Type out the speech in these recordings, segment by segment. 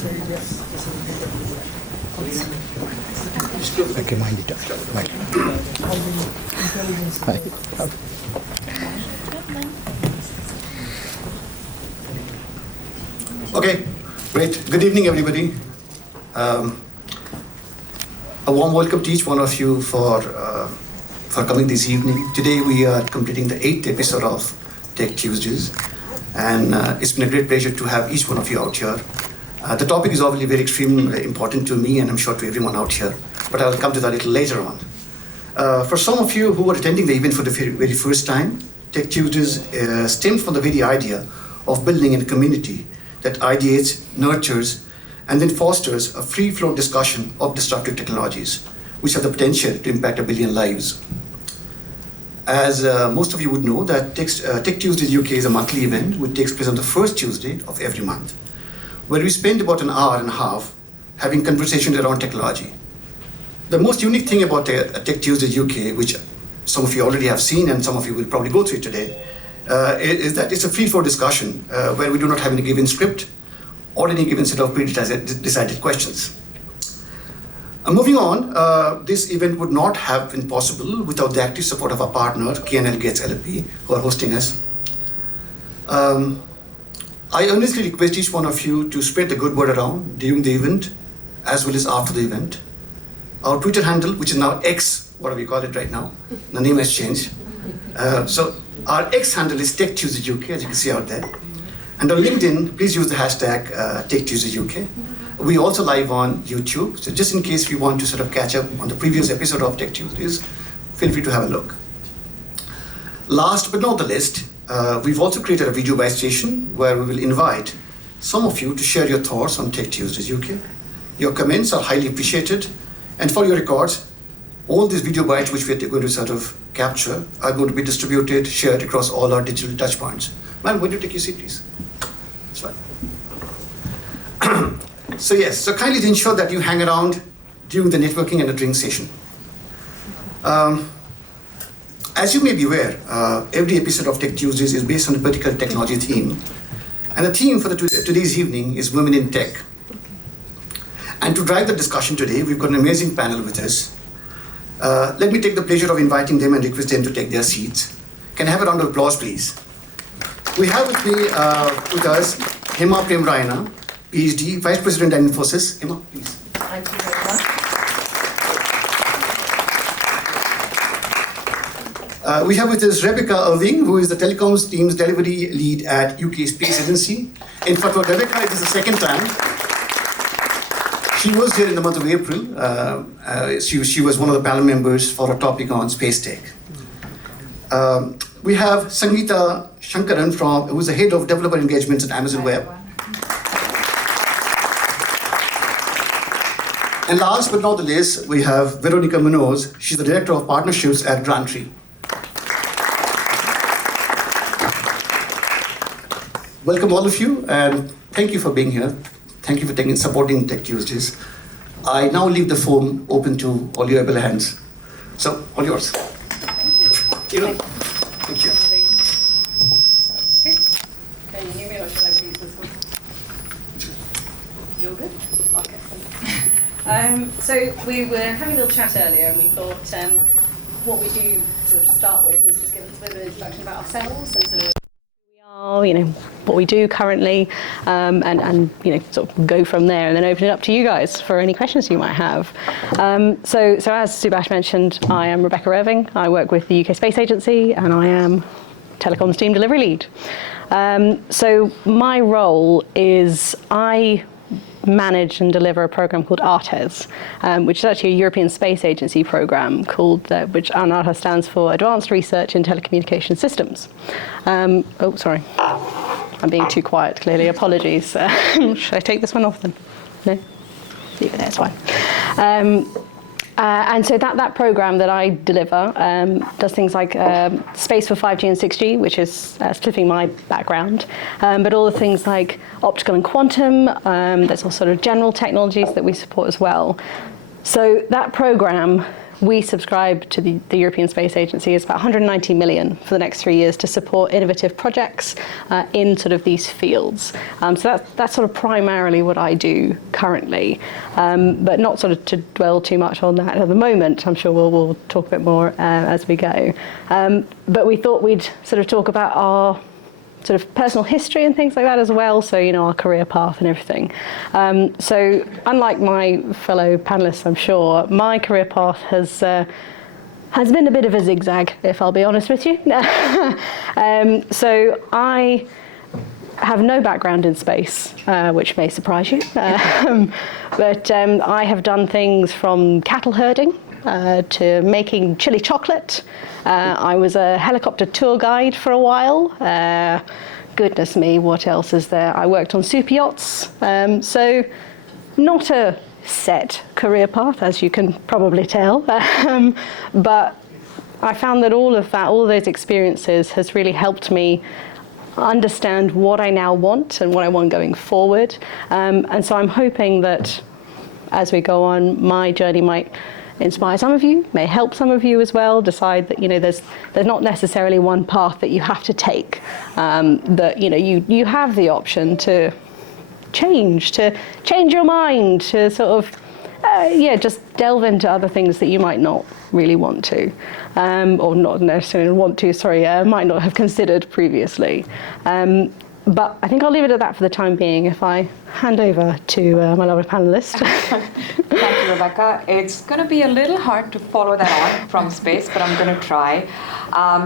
Okay, mind it. Right. Okay, great. Good evening, everybody. A warm welcome to each one of you for coming this evening. Today we are completing the 8th episode of Tech Tuesdays, and it's been a great pleasure to have each one of you out here. The topic is obviously very extremely important to me, and I'm sure to everyone out here, but I'll come to that a little later on. For some of you who are attending the event for the very first time, Tech Tuesdays stems from the very idea of building a community that ideates, nurtures, and then fosters a free-flow discussion of disruptive technologies, which have the potential to impact 1 billion lives. As most of you would know, that Tech Tuesdays UK is a monthly event which takes place on the first Tuesday of every month, where we spend about an hour and a half having conversations around technology. The most unique thing about Tech Tuesdays UK, which some of you already have seen and some of you will probably go through it today, is that it's a free-flow discussion where we do not have any given script or any given set of pre-decided questions. Moving on, this event would not have been possible without the active support of our partner, K&L Gates LLP, who are hosting us. I earnestly request each one of you to spread the good word around during the event, as well as after the event. Our Twitter handle, which is now X, what do we call it right now? The name has changed. So our X handle is Tech Tuesdays UK, as you can see out there. And on LinkedIn, please use the hashtag Tech Tuesdays UK. We also live on YouTube, so just in case you want to sort of catch up on the previous episode of Tech Tuesdays, feel free to have a look. Last but not the least, we've also created a video bite station where we will invite some of you to share your thoughts on Tech Tuesdays UK. Your comments are highly appreciated, and for your records, all these video bites which we're going to sort of capture are going to be distributed, shared across all our digital touchpoints. Ma'am, would you take your seat, please? That's fine. So yes, so kindly ensure that you hang around during the networking and the drink session. As you may be aware, every episode of Tech Tuesdays is based on a particular technology theme. And the theme for today's evening is Women in Tech. And to drive the discussion today, we've got an amazing panel with us. Let me take the pleasure of inviting them and request them to take their seats. Can I have a round of applause, please? We have with us Hema Prem Raina, PhD, Vice President at Infosys. Hema, please. Thank you very much. We have with us Rebecca Irving, who is the Telecoms Team's Delivery Lead at UK Space Agency. In fact, for Rebecca, it is the second time. She was here in the month of April. She was one of the panel members for a topic on space tech. We have Sangeeta Shankaran, who is the Head of Developer Engagements at Amazon Web. And last but not the least, we have Veronica Munoz. She's the Director of Partnerships at Grantree. Welcome all of you, and thank you for being here. Thank you for supporting Tech Tuesdays. I now leave the phone open to all your able hands. So, all yours. Thank you. Thank you. Okay. Can you hear me, or should I use this one? You're good? Okay. So we were having a little chat earlier, and we thought what we do to start with is just give us a bit of an introduction about ourselves and sort of what we do currently, and sort of go from there, and then open it up to you guys for any questions you might have. So as Subhash mentioned, I am Rebecca Irving. I work with the UK Space Agency, and I am Telecoms Team Delivery Lead. So my role is I manage and deliver a program called ARTES, which is actually a European Space Agency program which ARTES stands for Advanced Research in Telecommunication Systems. Oh, sorry. I'm being too quiet, clearly. Apologies. Should I take this one off then? No? Leave it there, it's fine. And so that program that I deliver does things like space for 5G and 6G, which is specifically my background, but all the things like optical and quantum. There's all sort of general technologies that we support as well. So that program we subscribe to the European Space Agency is about 190 million for the next 3 years to support innovative projects in sort of these fields. So that's sort of primarily what I do currently, but not sort of to dwell too much on that at the moment. I'm sure we'll talk a bit more as we go. But we thought we'd sort of talk about our sort of personal history and things like that as well, so our career path and everything. So unlike my fellow panelists, I'm sure, my career path has been a bit of a zigzag, if I'll be honest with you. So I have no background in space, which may surprise you, but I have done things from cattle herding to making chili chocolate. I was a helicopter tour guide for a while. Goodness me, what else is there? I worked on super yachts. So not a set career path, as you can probably tell. But I found that all of those experiences has really helped me understand what I now want and what I want going forward. And so I'm hoping that as we go on, my journey might inspire some of you, may help some of you as well, decide that there's not necessarily one path that you have to take, that you have the option to change your mind, to sort of just delve into other things that you might not really want to, or not necessarily want to, might not have considered previously. But I think I'll leave it at that for the time being if I hand over to my lovely panelist. Thank you, Rebecca. It's going to be a little hard to follow that on from space, but I'm going to try.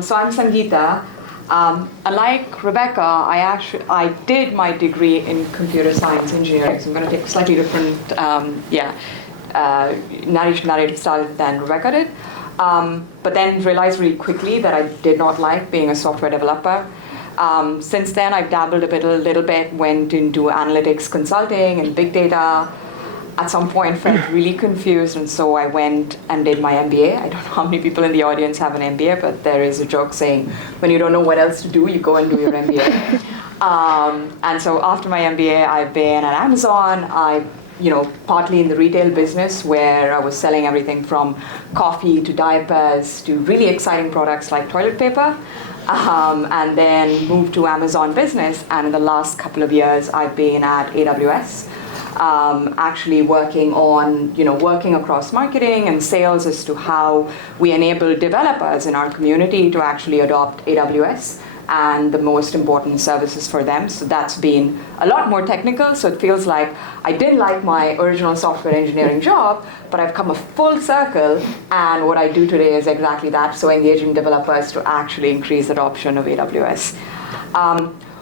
So I'm Sangeeta. Unlike Rebecca, I did my degree in computer science engineering, so I'm going to take a slightly different narrative style than Rebecca did. But then realized really quickly that I did not like being a software developer. Since then, I've dabbled a little bit, went into analytics consulting and big data. At some point, felt really confused, and so I went and did my MBA. I don't know how many people in the audience have an MBA, but there is a joke saying, when you don't know what else to do, you go and do your MBA. And so after my MBA, I've been at Amazon. Partly in the retail business, where I was selling everything from coffee to diapers to really exciting products like toilet paper. And then moved to Amazon Business, and in the last couple of years I've been at AWS, actually working across marketing and sales as to how we enable developers in our community to actually adopt AWS and the most important services for them. So that's been a lot more technical, so it feels like I did like my original software engineering job, but I've come a full circle, and what I do today is exactly that, so engaging developers to actually increase adoption of AWS.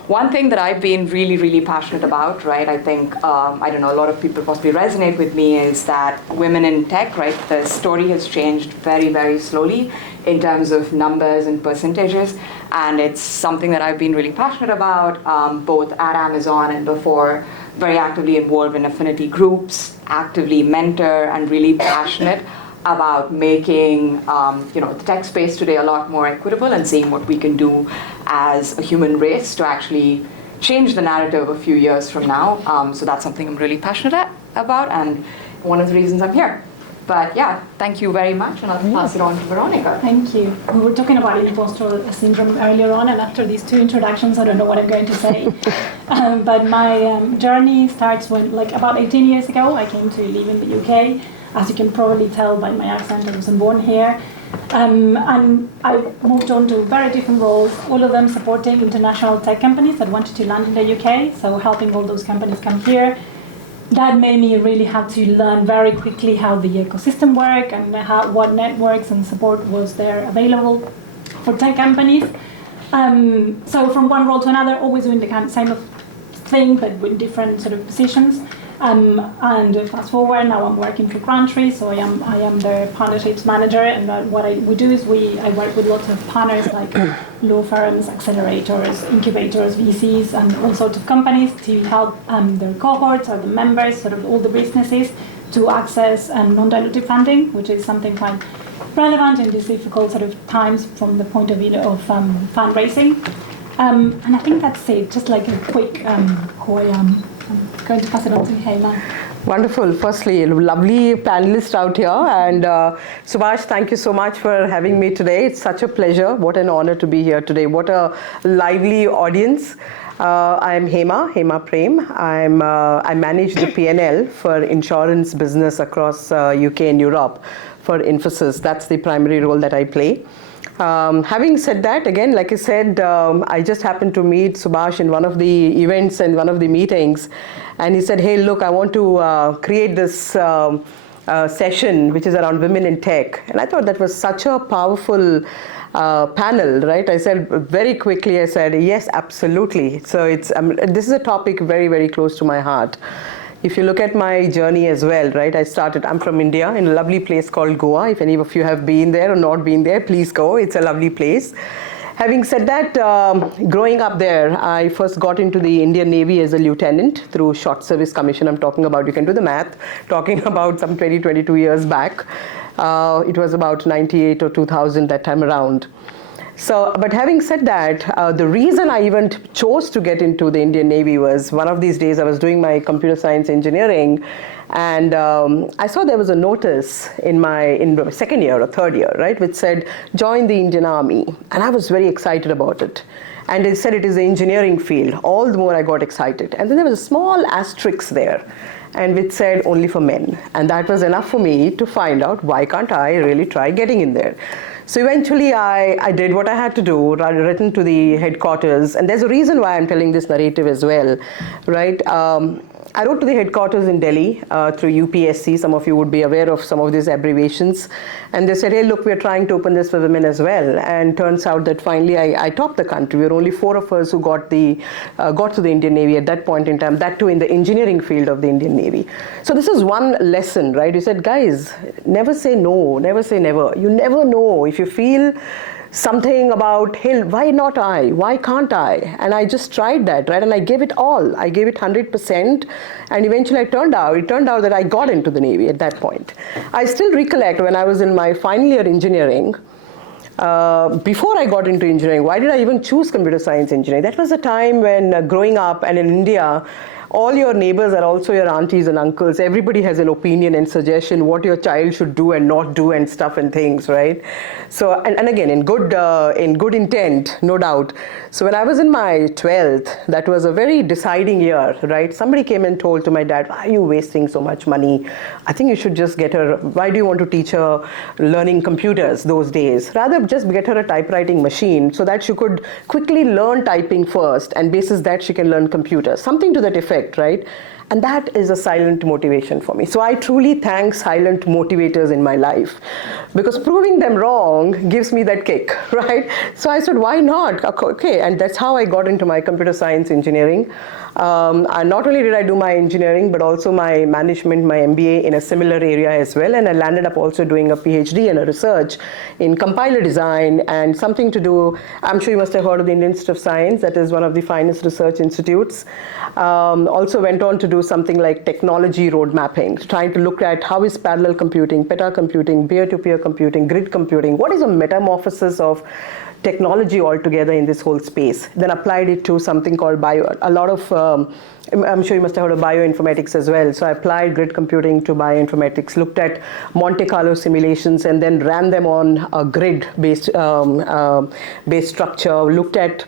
One thing that I've been really, really passionate about, right, I think, I don't know, a lot of people possibly resonate with me, is that women in tech, right, the story has changed very, very slowly in terms of numbers and percentages, and it's something that I've been really passionate about, both at Amazon and before, very actively involved in affinity groups, actively mentor, and really passionate about making the tech space today a lot more equitable and seeing what we can do as a human race to actually change the narrative a few years from now. So that's something I'm really passionate about, and one of the reasons I'm here. But yeah, thank you very much, and I'll pass it on to Veronica. Thank you. We were talking about imposter syndrome earlier on, and after these two introductions, I don't know what I'm going to say. But my journey starts when, about 18 years ago, I came to live in the UK. As you can probably tell by my accent, I wasn't born here. And I moved on to very different roles, all of them supporting international tech companies that wanted to land in the UK, so helping all those companies come here. That made me really have to learn very quickly how the ecosystem worked and what networks and support was there available for tech companies. So from one role to another, always doing the same thing, but with different sort of positions. And fast forward, now I'm working for Grantry, so I am the partnerships manager, and what we do is I work with lots of partners like law firms, accelerators, incubators, VCs, and all sorts of companies to help their cohorts or the members, sort of all the businesses, to access non-dilutive funding, which is something quite relevant in these difficult sort of times from the point of view of fundraising. And I think that's it, just like a quick who I am. I'm going to pass it on to Hema. Wonderful. Firstly, lovely panelists out here. And Subhash, thank you so much for having me today. It's such a pleasure. What an honor to be here today. What a lively audience. I'm Hema Prem. I manage the P&L for insurance business across UK and Europe for Infosys. That's the primary role that I play. Having said that, again, like I said, I just happened to meet Subhash in one of the events and one of the meetings, and he said, hey, look, I want to create this session which is around women in tech. And I thought that was such a powerful panel, right? I said very quickly, I said, yes, absolutely. So this is a topic very, very close to my heart. If you look at my journey as well, right, I'm from India in a lovely place called Goa. If any of you have been there or not been there, please go. It's a lovely place. Having said that, growing up there, I first got into the Indian Navy as a lieutenant through Short Service Commission. I'm talking about, you can do the math, talking about some 22 years back. It was about 98 or 2000 that time around. So, but having said that, the reason I even chose to get into the Indian Navy was one of these days I was doing my computer science engineering, and I saw there was a notice in the second year or third year, right, which said, join the Indian Army. And I was very excited about it. And it said it is the engineering field. All the more I got excited. And then there was a small asterisk there, and which said only for men. And that was enough for me to find out, why can't I really try getting in there? So eventually I did what I had to do, written to the headquarters, and there's a reason why I'm telling this narrative as well, right? I wrote to the headquarters in Delhi through UPSC. Some of you would be aware of some of these abbreviations. And they said, hey, look, we're trying to open this for women as well. And turns out that finally I topped the country. We were only 4 of us who got to the Indian Navy at that point in time, that too in the engineering field of the Indian Navy. So this is one lesson, right? You said, guys, never say no, never say never. You never know. If you feel something about, hey, why not I? Why can't I? And I just tried that, right? And I gave it all. I gave it 100%. And eventually it turned out that I got into the Navy at that point. I still recollect when I was in my final year engineering, before I got into engineering, why did I even choose computer science engineering? That was a time when growing up and in India, all your neighbors are also your aunties and uncles. Everybody has an opinion and suggestion what your child should do and not do and stuff and things, right? So, and again, in good intent, no doubt. So when I was in my 12th, that was a very deciding year, right? Somebody came and told to my dad, why are you wasting so much money? I think you should just get her, why do you want to teach her learning computers those days? Rather just get her a typewriting machine so that she could quickly learn typing first, and basis that she can learn computers. Something to that effect, right? And that is a silent motivation for me. So I truly thank silent motivators in my life, because proving them wrong gives me that kick, right? So I said, why not? Okay, and that's how I got into my computer science engineering. And not only did I do my engineering, but also my management, my MBA in a similar area as well. And I landed up also doing a PhD and a research in compiler design and something to do, I'm sure you must have heard of the Indian Institute of Science, that is one of the finest research institutes. Also went on to do something like technology road mapping, trying to look at how is parallel computing, peta computing, peer-to-peer computing, grid computing, what is a metamorphosis of technology altogether in this whole space. Then applied it to something called I'm sure you must have heard of bioinformatics as well. So I applied grid computing to bioinformatics, looked at Monte Carlo simulations, and then ran them on a grid-based structure.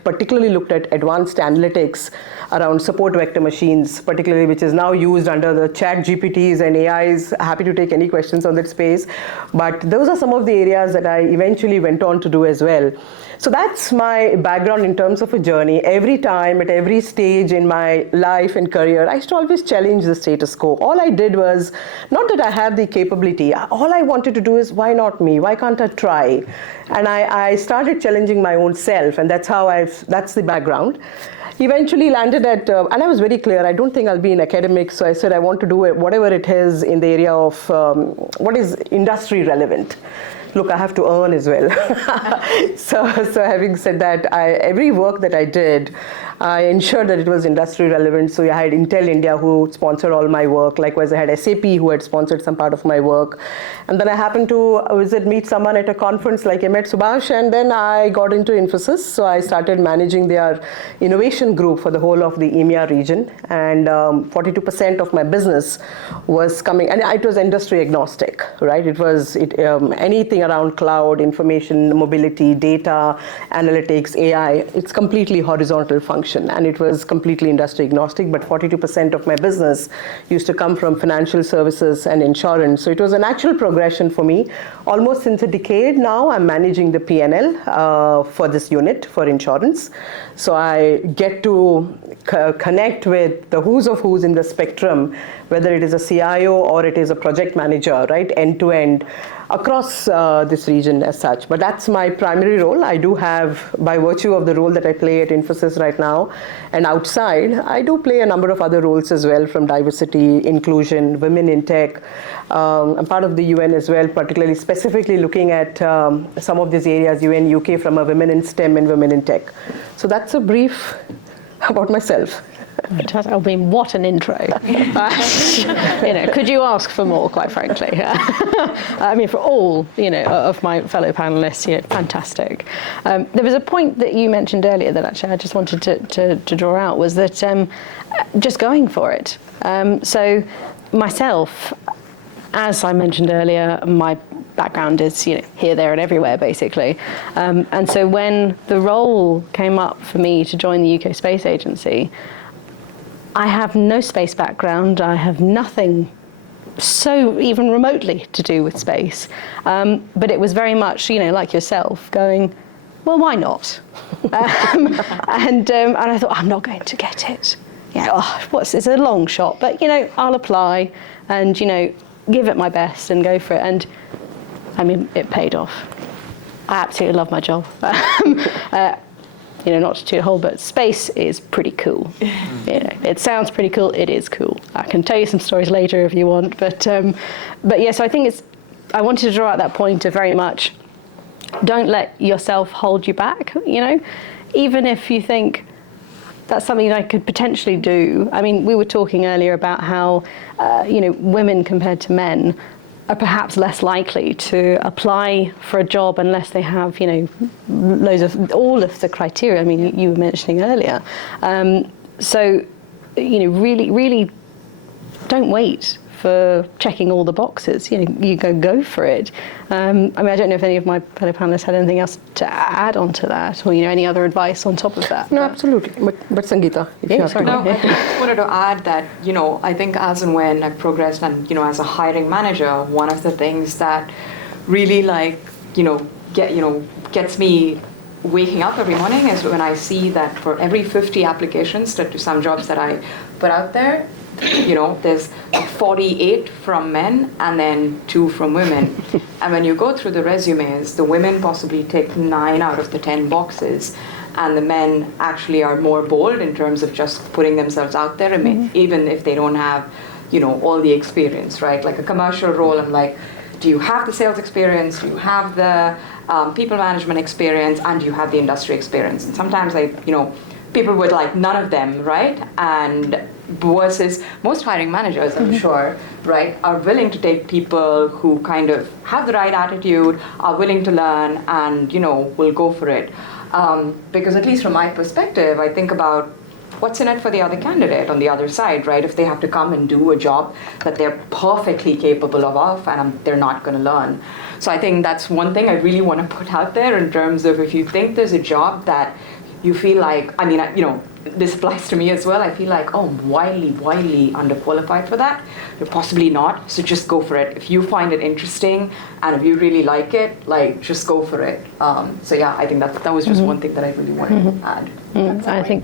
Particularly looked at advanced analytics around support vector machines, particularly which is now used under the chat GPTs and AIs. Happy to take any questions on that space. But those are some of the areas that I eventually went on to do as well. So that's my background in terms of a journey. Every time, at every stage in my life and career, I used to always challenge the status quo. All I did was, not that I have the capability, all I wanted to do is, why not me? Why can't I try? And I started challenging my own self, and that's the background. Eventually landed at, and I was very clear, I don't think I'll be in academics, so I said I want to do whatever it is in the area of what is industry relevant. Look, I have to earn as well. So having said that, every work that I did, I ensured that it was industry relevant. So I had Intel India who sponsored all my work. Likewise, I had SAP who had sponsored some part of my work. And then I happened to meet someone at a conference, like I met Subhash, and then I got into Infosys. So I started managing their innovation group for the whole of the EMEA region. And 42% of my business was coming, and it was industry agnostic, right? It was anything around cloud, information, mobility, data, analytics, AI. It's completely horizontal function, and it was completely industry agnostic, but 42% of my business used to come from financial services and insurance. So it was a natural progression for me. Almost since a decade now, I'm managing the P&L for this unit for insurance. So I get to connect with the who's of who's in the spectrum, whether it is a CIO or it is a project manager, right, end to end across this region as such. But that's my primary role. I do have, by virtue of the role that I play at Infosys right now and outside, I do play a number of other roles as well, from diversity, inclusion, women in tech. I'm part of the UN as well, particularly specifically looking at some of these areas, UN UK, from a women in STEM and women in tech. So that's a brief about myself. Fantastic. I mean, what an intro. Could you ask for more, quite frankly? I mean, for all, of my fellow panelists, fantastic. There was a point that you mentioned earlier that actually I just wanted to draw out, was that just going for it. So myself, as I mentioned earlier, my background is here, there, and everywhere, basically. And so when the role came up for me to join the UK Space Agency, I have no space background. I have nothing so even remotely to do with space. But it was very much, like yourself, going, well, why not? And I thought, I'm not going to get it. It's a long shot, but I'll apply and give it my best and go for it. And I mean, it paid off. I absolutely love my job. Not to toot a hole, but space is pretty cool. It sounds pretty cool. It is cool. I can tell you some stories later if you want, but yes, I think I wanted to draw out that point of very much, don't let yourself hold you back. Even if you think that's something that I could potentially do. I mean, we were talking earlier about how women compared to men are perhaps less likely to apply for a job unless they have, loads of all of the criteria. I mean, you were mentioning earlier. So, really, really don't wait for checking all the boxes. You go for it. I mean, I don't know if any of my fellow panelists had anything else to add on to that, or any other advice on top of that. No, absolutely. But Sangeeta, if you have to. No, I just wanted to add that I think as and when I progressed, and as a hiring manager, one of the things that really gets me waking up every morning is when I see that for every 50 applications to some jobs that I put out there, there's 48 from men and then 2 from women. And when you go through the resumes, the women possibly tick 9 out of the 10 boxes, and the men actually are more bold in terms of just putting themselves out there, even if they don't have, all the experience, right? Like a commercial role, I'm like, do you have the sales experience? Do you have the people management experience? And do you have the industry experience? And sometimes people with none of them, right? And versus most hiring managers, I'm sure, right, are willing to take people who kind of have the right attitude, are willing to learn, and will go for it. Because at least from my perspective, I think about what's in it for the other candidate on the other side, right? If they have to come and do a job that they're perfectly capable of and they're not going to learn. So I think that's one thing I really want to put out there in terms of, if you think there's a job that you feel like, this applies to me as well. I feel like, I'm wildly underqualified for that. You're possibly not, so just go for it. If you find it interesting and if you really like it, just go for it. So yeah, I think that was just one thing that I really wanted to add. I think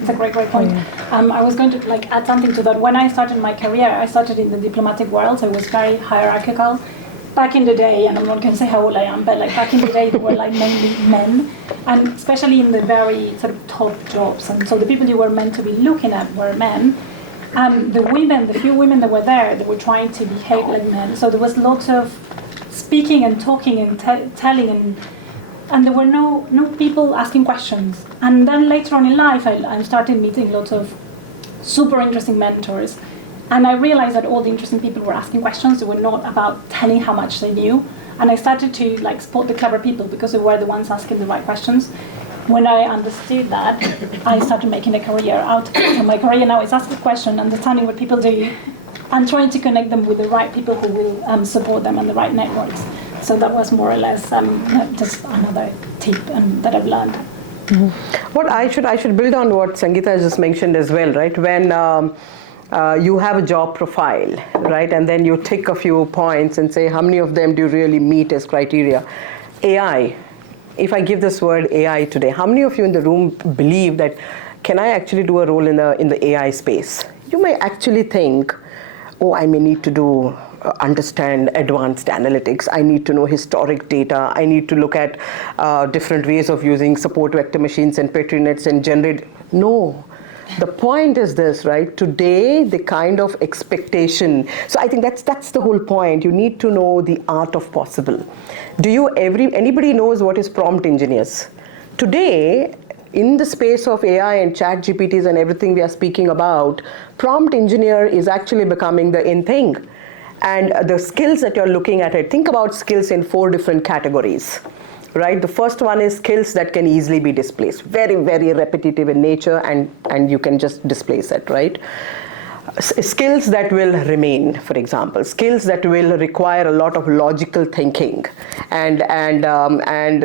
it's a great point. I was going to add something to that. When I started my career, I started in the diplomatic world, so it was very hierarchical. Back in the day, and I'm not going to say how old I am, but back in the day, there were mainly men, and especially in the very sort of top jobs. And so the people you were meant to be looking at were men. And the few women that were there, they were trying to behave like men. So there was lots of speaking and talking and telling and and there were no people asking questions. And then later on in life, I started meeting lots of super interesting mentors, and I realized that all the interesting people were asking questions. They were not about telling how much they knew, and I started to like spot the clever people because they were the ones asking the right questions. When I understood that, I started making a career out of it. And my career now is asking questions, understanding what people do, and trying to connect them with the right people who will support them and the right networks. So that was more or less just another tip that I've learned. What I should build on what Sangeeta just mentioned as well, right? When you have a job profile, right, and then you tick a few points and say how many of them do you really meet as criteria. AI. If I give this word AI today, how many of you in the room believe that can I actually do a role in the AI space? You may actually think, oh, I may need to understand advanced analytics. I need to know historic data. I need to look at different ways of using support vector machines and Petri nets and generate. No. The point is this, right? Today, the kind of expectation. So I think that's the whole point. You need to know the art of possible. Anybody knows what is prompt engineers? Today, in the space of AI and chat GPTs and everything we are speaking about, prompt engineer is actually becoming the in thing. And the skills that you're looking at, think about skills in 4 different categories. Right, the first one is skills that can easily be displaced, very, very repetitive in nature, and you can just displace it, right? Skills that will remain, for example, skills that will require a lot of logical thinking and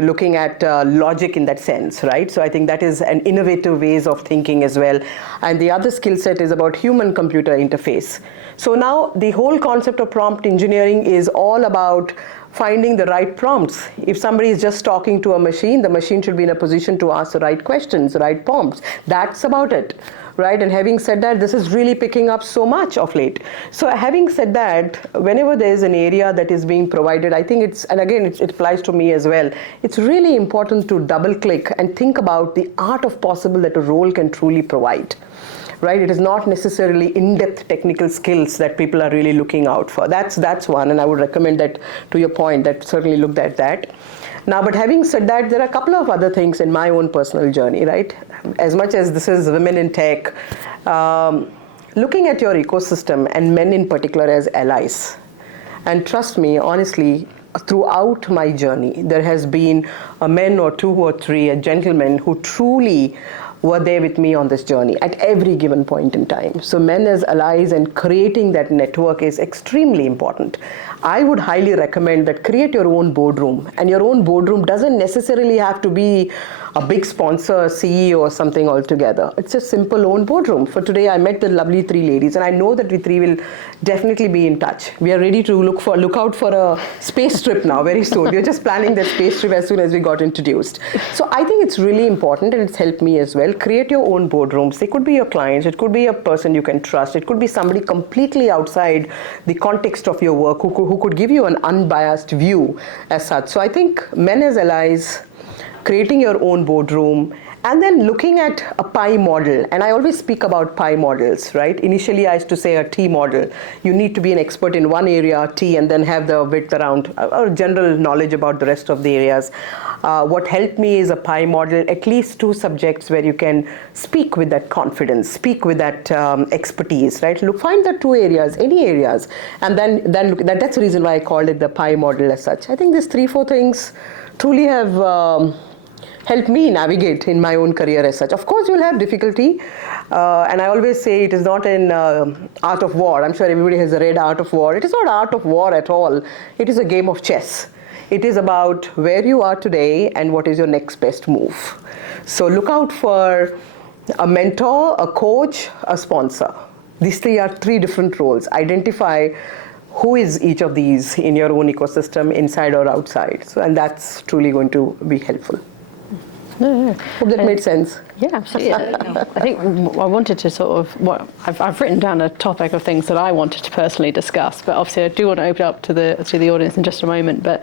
looking at logic in that sense, right? So I think that is an innovative ways of thinking as well. And the other skill set is about human-computer interface. So now the whole concept of prompt engineering is all about finding the right prompts. If somebody is just talking to a machine, the machine should be in a position to ask the right questions, the right prompts. That's about it, right? And having said that, this is really picking up so much of late. So having said that, whenever there is an area that is being provided, I think it applies to me as well, it's really important to double click and think about the art of possible that a role can truly provide. Right? It is not necessarily in-depth technical skills that people are really looking out for. That's one, and I would recommend that, to your point, that certainly looked at that. Now, but having said that, there are a couple of other things in my own personal journey, right? As much as this is women in tech, looking at your ecosystem and men in particular as allies. And trust me, honestly, throughout my journey, there has been a man or 2 or 3, a gentleman who truly were there with me on this journey at every given point in time. So men as allies and creating that network is extremely important. I would highly recommend that create your own boardroom, and your own boardroom doesn't necessarily have to be a big sponsor, CEO or something altogether. It's a simple own boardroom. For today, I met the lovely 3 ladies, and I know that we 3 will definitely be in touch. We are ready to look out for a space trip now very soon. We are just planning that space trip as soon as we got introduced. So I think it's really important, and it's helped me as well. Create your own boardrooms. They could be your clients. It could be a person you can trust. It could be somebody completely outside the context of your work who could give you an unbiased view as such. So I think men as allies, creating your own boardroom, and then looking at a pie model. And I always speak about pie models, right? Initially, I used to say a T model. You need to be an expert in one area, T, and then have the width around, or general knowledge about the rest of the areas. What helped me is a pie model, at least 2 subjects where you can speak with that confidence, speak with that expertise, right? Find the 2 areas, any areas, and then look. That's the reason why I called it the pie model as such. I think these 3-4 things truly have helped me navigate in my own career as such. Of course, you'll have difficulty, and I always say it is not an art of war. I'm sure everybody has read Art of War. It is not art of war at all. It is a game of chess. It is about where you are today and what is your next best move. So look out for a mentor, a coach, a sponsor. These 3 are 3 different roles. Identify who is each of these in your own ecosystem, inside or outside. So, and that's truly going to be helpful. No. Hope that made sense. Yeah, absolutely. I think I wanted to sort of, I've written down a topic of things that I wanted to personally discuss, but obviously I do want to open up to the audience in just a moment. But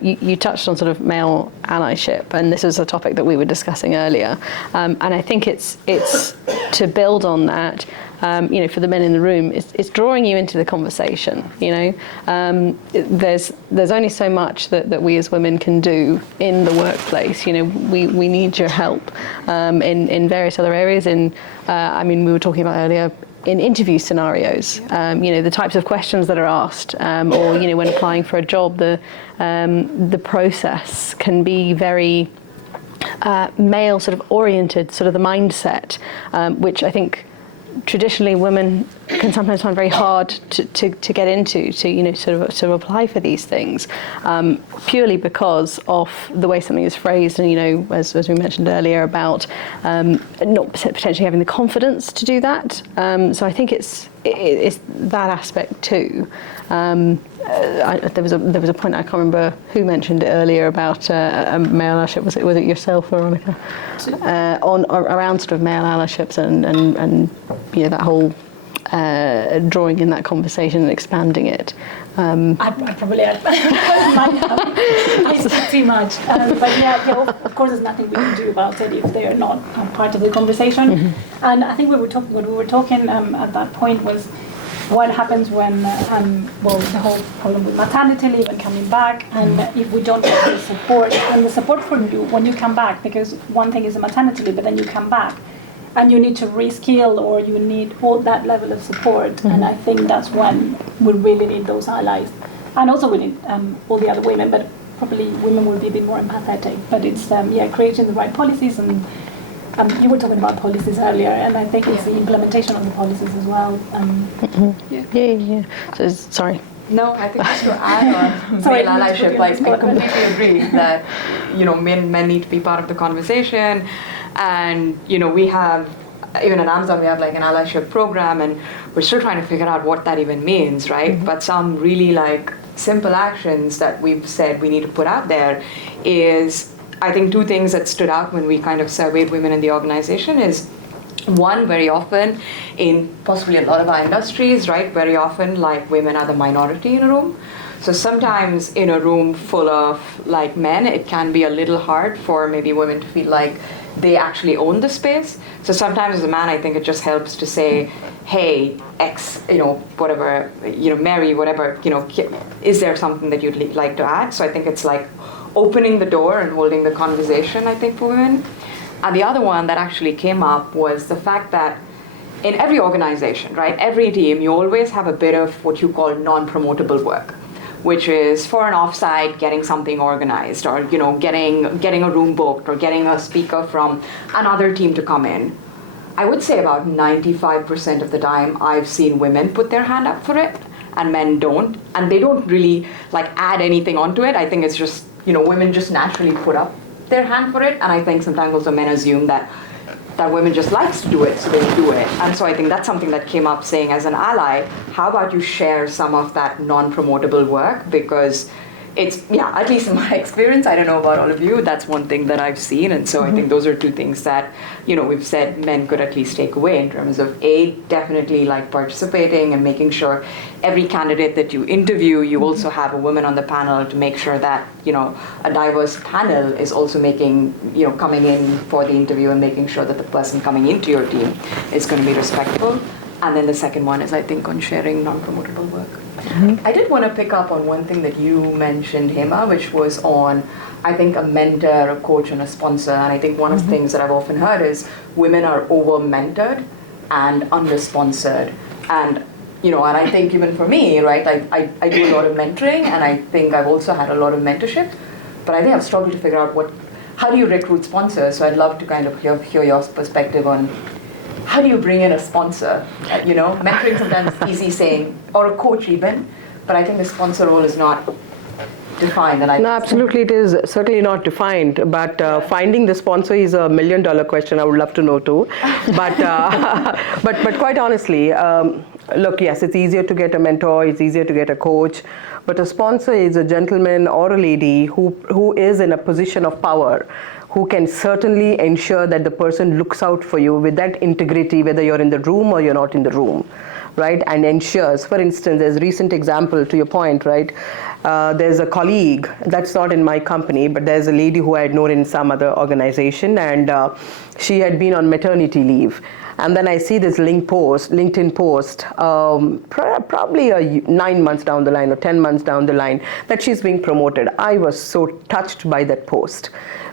you touched on sort of male allyship, and this is a topic that we were discussing earlier. And I think it's to build on that. for the men in the room, it's drawing you into the conversation. There's only so much that we as women can do in the workplace. We need your help in various other areas. We were talking about earlier, in interview scenarios, the types of questions that are asked, or when applying for a job, the process can be very male sort of oriented, sort of the mindset, which I think traditionally women can sometimes find very hard to get into, to apply for these things, purely because of the way something is phrased, and as we mentioned earlier about not potentially having the confidence to do that. So I think it's that aspect too. There was a point, I can't remember who mentioned it earlier, about a male allyship. Was it yourself, Veronica? Around sort of male allyships and that whole drawing in that conversation and expanding it. I probably might have. I speak too much. But yeah, of course, there's nothing we can do about it if they are not part of the conversation. Mm-hmm. And I think what we were talking at that point was what happens when, the whole problem with maternity leave and coming back, and if we don't have the support, and the support for you when you come back, because one thing is the maternity leave, but then you come back, and you need to reskill, or you need all that level of support, mm-hmm. and I think that's when we really need those allies. And also we need all the other women, but probably women will be a bit more empathetic. But it's creating the right policies, and you were talking about policies earlier, and I think it's the implementation of the policies as well. Yeah. So, sorry. No, I think just to add on male allyship, I completely agree that men need to be part of the conversation, and we have, even at Amazon, we have like an allyship program, and we're still trying to figure out what that even means, right? Mm-hmm. But some really like simple actions that we've said we need to put out there is, I think, two things that stood out when we kind of surveyed women in the organization is, one, very often in possibly a lot of our industries, right, very often like women are the minority in a room. So sometimes in a room full of like men, it can be a little hard for maybe women to feel like they actually own the space. So sometimes as a man, I think it just helps to say, hey, X, whatever, Mary, whatever, is there something that you'd like to add? So I think it's like opening the door and holding the conversation, I think, for women. And the other one that actually came up was the fact that in every organization, right, every team, you always have a bit of what you call non-promotable work, which is for an offsite, getting something organized, or getting a room booked, or getting a speaker from another team to come in. I would say about 95% of the time I've seen women put their hand up for it, and men don't, and they don't really like add anything onto it. I think it's just women just naturally put up their hand for it, and I think sometimes also men assume that women just likes to do it, so they do it. And so I think that's something that came up, saying as an ally, how about you share some of that non-promotable work, because it's, at least in my experience, I don't know about all of you, that's one thing that I've seen. And so I think those are two things that, we've said men could at least take away in terms of definitely like participating and making sure every candidate that you interview, you also have a woman on the panel to make sure that, a diverse panel is also making, coming in for the interview and making sure that the person coming into your team is going to be respectful. And then the second one is, I think, on sharing non-promotable work. Mm-hmm. I did want to pick up on one thing that you mentioned, Hema, which was on, I think, a mentor, a coach, and a sponsor. And I think one of the things that I've often heard is women are over-mentored and under-sponsored. And, and I think even for me, right, I do a lot of mentoring, and I think I've also had a lot of mentorship. But I think I've struggled to figure out how do you recruit sponsors? So I'd love to kind of hear your perspective on how do you bring in a sponsor? Mentoring sometimes is easy saying, or a coach even, but I think the sponsor role is not defined. No, absolutely, it is certainly not defined, but finding the sponsor is $1 million question. I would love to know too. But but quite honestly, look, yes, it's easier to get a mentor, it's easier to get a coach, but a sponsor is a gentleman or a lady who is in a position of power, who can certainly ensure that the person looks out for you with that integrity, whether you're in the room or you're not in the room, right? And ensures, for instance, there's a recent example to your point, right? There's a colleague, that's not in my company, but there's a lady who I had known in some other organization, and she had been on maternity leave. And then I see this LinkedIn post, probably 9 months down the line or 10 months down the line, that she's being promoted. I was so touched by that post.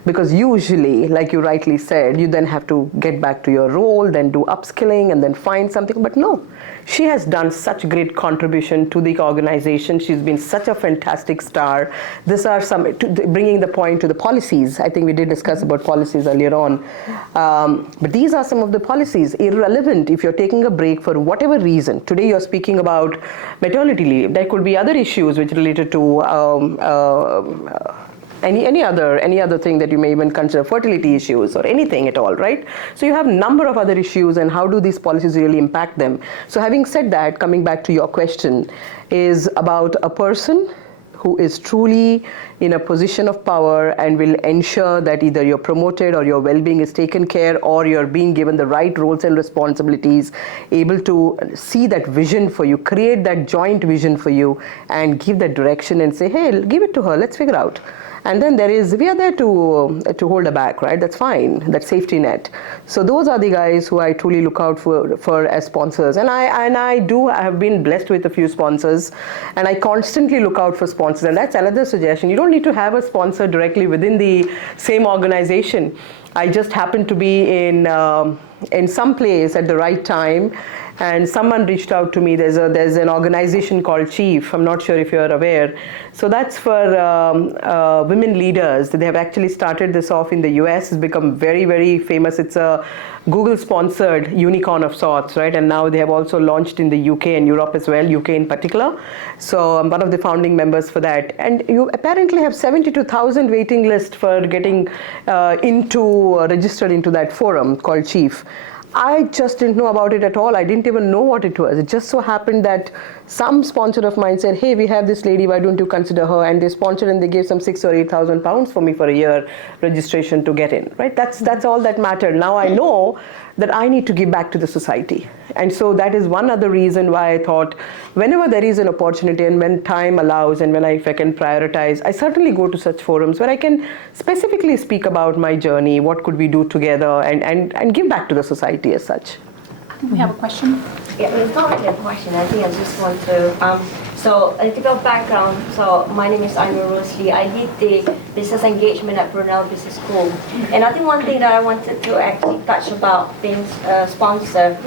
Because usually, like you rightly said, you then have to get back to your role, then do upskilling, and then find something. But no, she has done such great contribution to the organization. She's been such a fantastic star. These are some, bringing the point to the policies. I think we did discuss about policies earlier on. But these are some of the policies, irrelevant if you're taking a break for whatever reason. Today you're speaking about maternity leave. There could be other issues which related to any other thing that you may even consider, fertility issues or anything at all, right? So you have a number of other issues, and how do these policies really impact them? So having said that, coming back to your question, is about a person who is truly in a position of power and will ensure that either you're promoted or your well-being is taken care, or you're being given the right roles and responsibilities, able to see that vision for you, create that joint vision for you, and give that direction and say, hey, give it to her, let's figure out. And then we are there to hold her back, right? That's fine, that safety net. So those are the guys who I truly look out for as sponsors. And I have been blessed with a few sponsors, and I constantly look out for sponsors. And that's another suggestion. You don't need to have a sponsor directly within the same organization. I just happened to be in some place at the right time, and someone reached out to me. There's an organization called Chief. I'm not sure if you're aware. So that's for women leaders. They have actually started this off in the US. It's become very, very famous. It's a Google-sponsored unicorn of sorts, right? And now they have also launched in the UK and Europe as well, UK in particular. So I'm one of the founding members for that. And you apparently have 72,000 waiting list for getting registered into that forum called Chief. I just didn't know about it at all. I didn't even know what it was. It just so happened that some sponsor of mine said, hey, we have this lady, why don't you consider her? And they sponsored, and they gave some £6,000 or £8,000 for me for a year registration to get in, right? That's all that mattered. Now I know that I need to give back to the society. And so that is one other reason why I thought whenever there is an opportunity and when time allows and if I can prioritize, I certainly go to such forums where I can specifically speak about my journey, what could we do together, and give back to the society as such. We have a question. Yeah, it's not really a question. I think I just want to. So a little bit of background. So my name is Ainur Rosli. I lead the business engagement at Brunel Business School. And I think one thing that I wanted to actually touch about being a sponsor.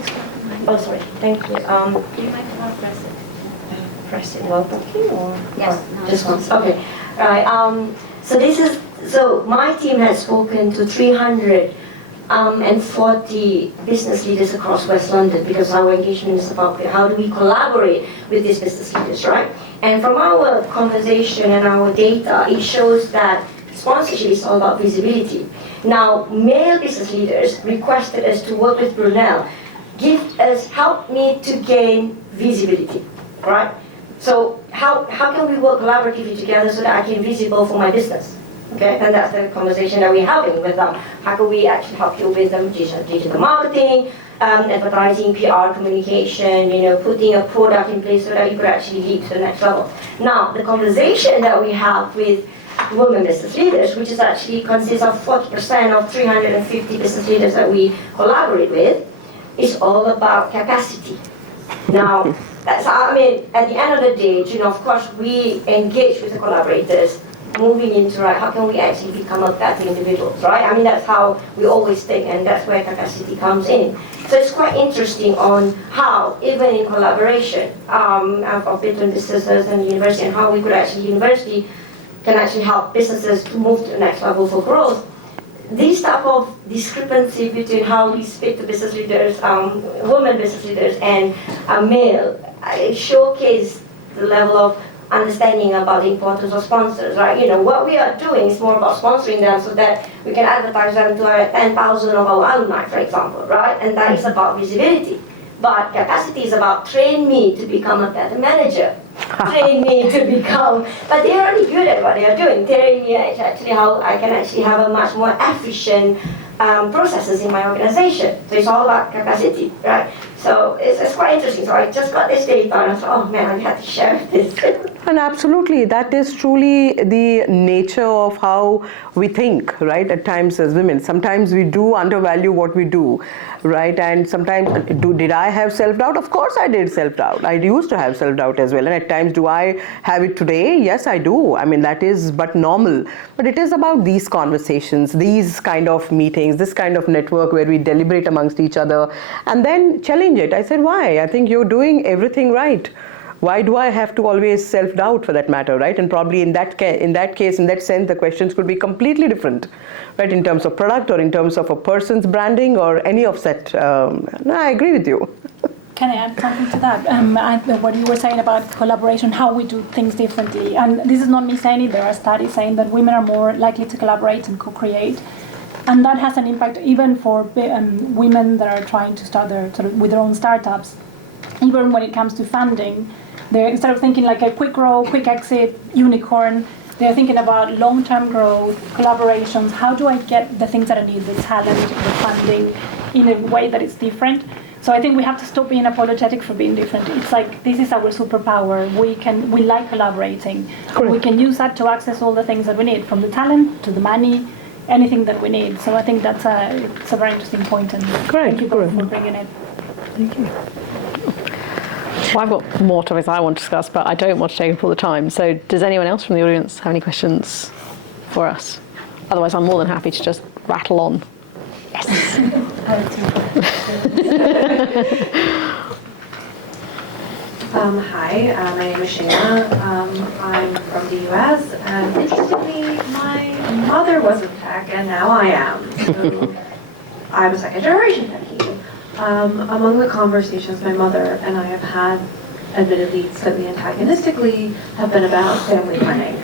Oh, sorry. Thank you. Do you mind if I press it while talking, or yes? No, just once. Okay. Right. So my team has spoken to 340 business leaders across West London, because our engagement is about how do we collaborate with these business leaders, right? And from our conversation and our data, it shows that sponsorship is all about visibility. Now, male business leaders requested us to work with Brunel, help me to gain visibility, right? So how can we work collaboratively together so that I can be visible for my business? Okay, and that's the conversation that we're having with them. How can we actually help you with them, digital marketing, advertising, PR, communication, putting a product in place so that you could actually lead to the next level. Now, the conversation that we have with women business leaders, which is actually consists of 40% of 350 business leaders that we collaborate with, is all about capacity. Now, at the end of the day, of course, we engage with the collaborators, moving into, right, how can we actually become a better individuals, right? That's how we always think, and that's where capacity comes in. So it's quite interesting on how, even in collaboration, of between businesses and the university, and how we could actually, university can actually help businesses to move to the next level for growth. This type of discrepancy between how we speak to business leaders, women business leaders, and male, it showcases the level of understanding about the importance of sponsors, right? What we are doing is more about sponsoring them so that we can advertise them to our 10,000 of our alumni, for example, right? And that is about visibility. But capacity is about train me to become a better manager, train me to become, but they're already good at what they are doing, telling me actually how I can actually have a much more efficient processes in my organization. So it's all about capacity, right? So it's quite interesting. So I just got this data and I thought, oh man, I had to share this. And absolutely, that is truly the nature of how we think, right, at times as women. Sometimes we do undervalue what we do, right, and sometimes, did I have self-doubt? Of course I did self-doubt. I used to have self-doubt as well, and at times do I have it today? Yes, I do. I mean, that is but normal. But it is about these conversations, these kind of meetings, this kind of network where we deliberate amongst each other and then challenge it. I said, why? I think you're doing everything right. Why do I have to always self-doubt for that matter, right? And probably in that case, in that sense, the questions could be completely different, right? In terms of product or in terms of a person's branding or any of that. No, I agree with you. Can I add something to that? What you were saying about collaboration, how we do things differently. And this is not me saying it, there are studies saying that women are more likely to collaborate and co-create. And that has an impact even for women that are trying to start with their own startups. Even when it comes to funding, they're, instead of thinking like a quick grow, quick exit, unicorn, they're thinking about long-term growth, collaborations. How do I get the things that I need, the talent, the funding, in a way that is different? So I think we have to stop being apologetic for being different. It's like, this is our superpower. We like collaborating. Correct. We can use that to access all the things that we need, from the talent to the money, anything that we need. So I think it's a very interesting point, and thank you both for bringing it. Thank you. Well, I've got more topics I want to discuss, but I don't want to take up all the time. So does anyone else from the audience have any questions for us? Otherwise, I'm more than happy to just rattle on. Yes. Hi, my name is Shayna. I'm from the US, and interestingly, my mother was in tech, and now I am. So I'm a second generation techie. Among the conversations my mother and I have had, admittedly slightly antagonistically, have been about family planning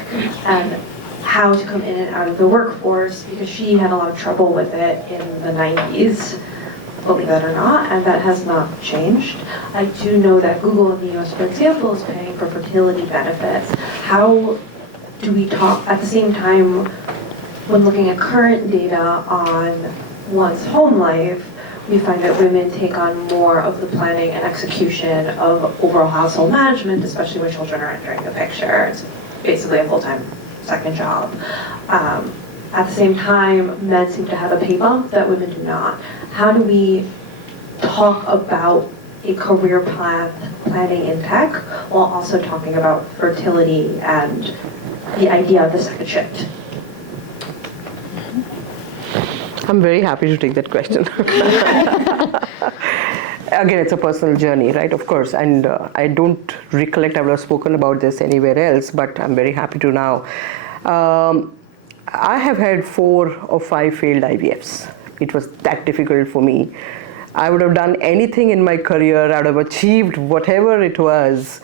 and how to come in and out of the workforce, because she had a lot of trouble with it in the 90s, believe it or not, and that has not changed. I do know that Google in the US, for example, is paying for fertility benefits. How do we talk, at the same time, when looking at current data on one's home life, we find that women take on more of the planning and execution of overall household management, especially when children are entering the picture. It's basically a full-time second job. At the same time, men seem to have a pay bump that women do not. How do we talk about a career planning in tech while also talking about fertility and the idea of the second shift? I'm very happy to take that question. Again, it's a personal journey, right? Of course, and I don't recollect I would have spoken about this anywhere else, but I'm very happy to now. I have had 4 or 5 failed IVFs. It was that difficult for me. I would have done anything in my career. I would have achieved whatever it was.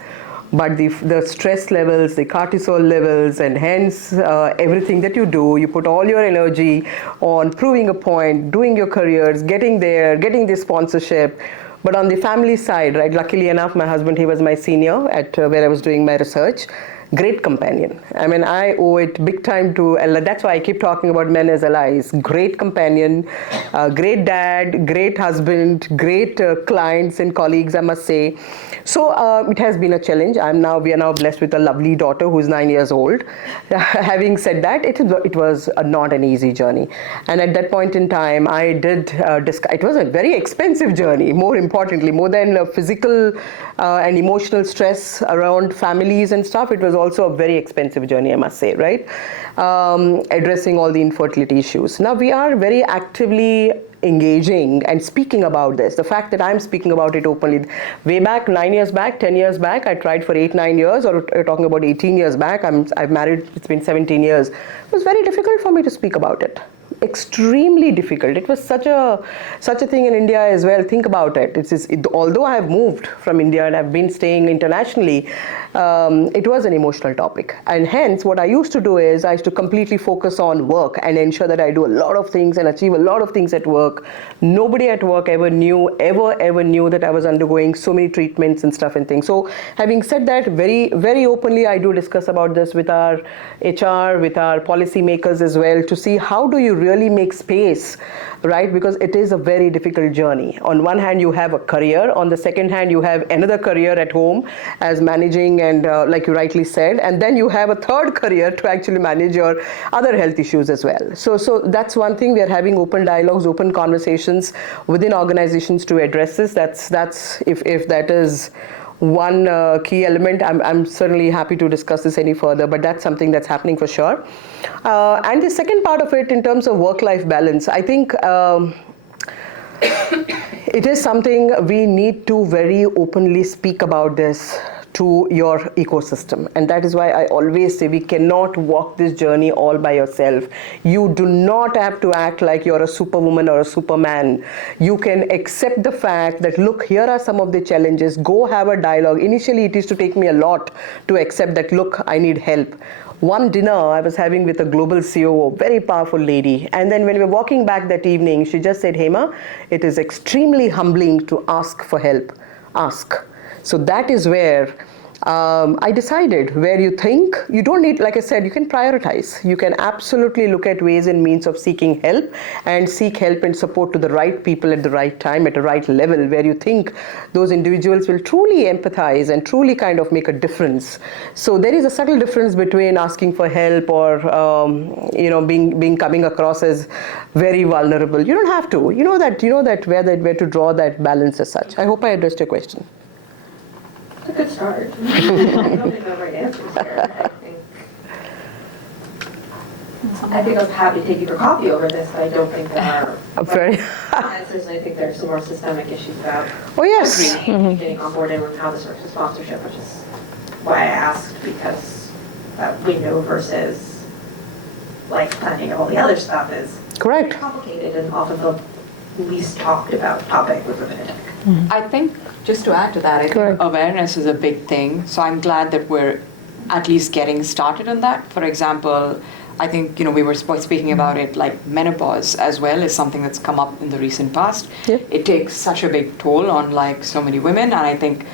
But the stress levels, the cortisol levels, and hence everything that you do, you put all your energy on proving a point, doing your careers, getting there, getting this sponsorship. But on the family side, right, luckily enough, my husband, he was my senior at where I was doing my research. Great companion. I mean, I owe it big time to Ella. That's why I keep talking about men as allies. Great companion, great dad, great husband, great clients and colleagues, I must say. So it has been a challenge. We are now blessed with a lovely daughter who's 9 years old. Having said that, it was not an easy journey. And at that point in time, I did it was a very expensive journey, more importantly, more than physical and emotional stress around families and stuff. It was also a very expensive journey, I must say, right? Addressing all the infertility issues. Now we are very actively engaging and speaking about this. The fact that I'm speaking about it openly. Way back, 9 years back, 10 years back, I tried for 8-9 years, or talking about 18 years back, I've married, it's been 17 years. It was very difficult for me to speak about it. Extremely difficult. It was such a thing in India as well. Think about it. Although I have moved from India and I've been staying internationally, it was an emotional topic. And hence, what I used to do is I used to completely focus on work and ensure that I do a lot of things and achieve a lot of things at work. Nobody at work ever knew that I was undergoing so many treatments and stuff and things. So having said that, very, very openly, I do discuss about this with our HR, with our policy makers as well, to see how do you really really make space, right? Because it is a very difficult journey. On one hand, you have a career. On the second hand, you have another career at home as managing and like you rightly said. And then you have a third career to actually manage your other health issues as well. So that's one thing. We are having open dialogues, open conversations within organizations to address this. That's if that is one key element. I'm certainly happy to discuss this any further, but that's something that's happening for sure. And the second part of it, in terms of work-life balance, I think it is something we need to very openly speak about this to your ecosystem. And that is why I always say we cannot walk this journey all by yourself. You do not have to act like you're a superwoman or a superman. You can accept the fact that, look, here are some of the challenges. Go have a dialogue. Initially, it used to take me a lot to accept that, look, I need help. One dinner I was having with a global COO, very powerful lady. And then when we were walking back that evening, she just said, Hema, it is extremely humbling to ask for help. Ask. So that is where I decided where you think you don't need, like I said, you can prioritize. You can absolutely look at ways and means of seeking help and seek help and support to the right people at the right time, at the right level, where you think those individuals will truly empathize and truly kind of make a difference. So there is a subtle difference between asking for help or being coming across as very vulnerable. You don't have to. You know that where to draw that balance as such. I hope I addressed your question. It's a good start. I don't think the right answers here. I think I'm happy to take you for coffee over this, but I don't think there are answers, and I think there's some more systemic issues about getting on board and how this works with sponsorship, which is why I asked, because window versus like planning of all the other stuff is correct, complicated, and often the least talked about topic with women in tech. I think, just to add to that, I think awareness is a big thing. So I'm glad that we're at least getting started on that. For example, I think, we were speaking about it, like menopause as well is something that's come up in the recent past. Yeah. It takes such a big toll on like so many women. And I think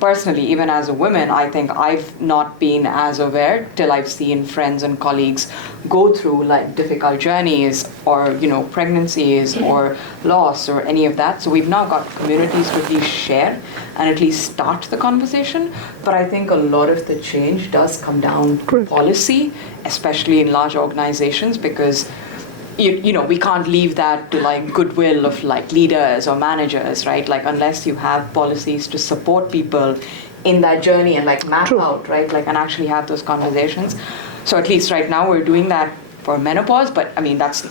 personally, even as a woman, I think I've not been as aware till I've seen friends and colleagues go through like difficult journeys or, pregnancies or loss or any of that. So we've now got communities to at least share and at least start the conversation. But I think a lot of the change does come down to policy, especially in large organizations, because we can't leave that to like goodwill of like leaders or managers, right? Like unless you have policies to support people in that journey and like map out, right? Like and actually have those conversations. So at least right now we're doing that for menopause, but I mean that's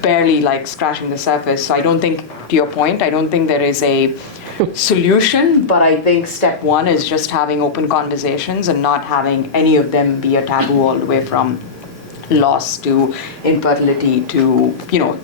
barely like scratching the surface. So I don't think, to your point, I don't think there is a solution, but I think step one is just having open conversations and not having any of them be a taboo, all the way from loss to infertility to,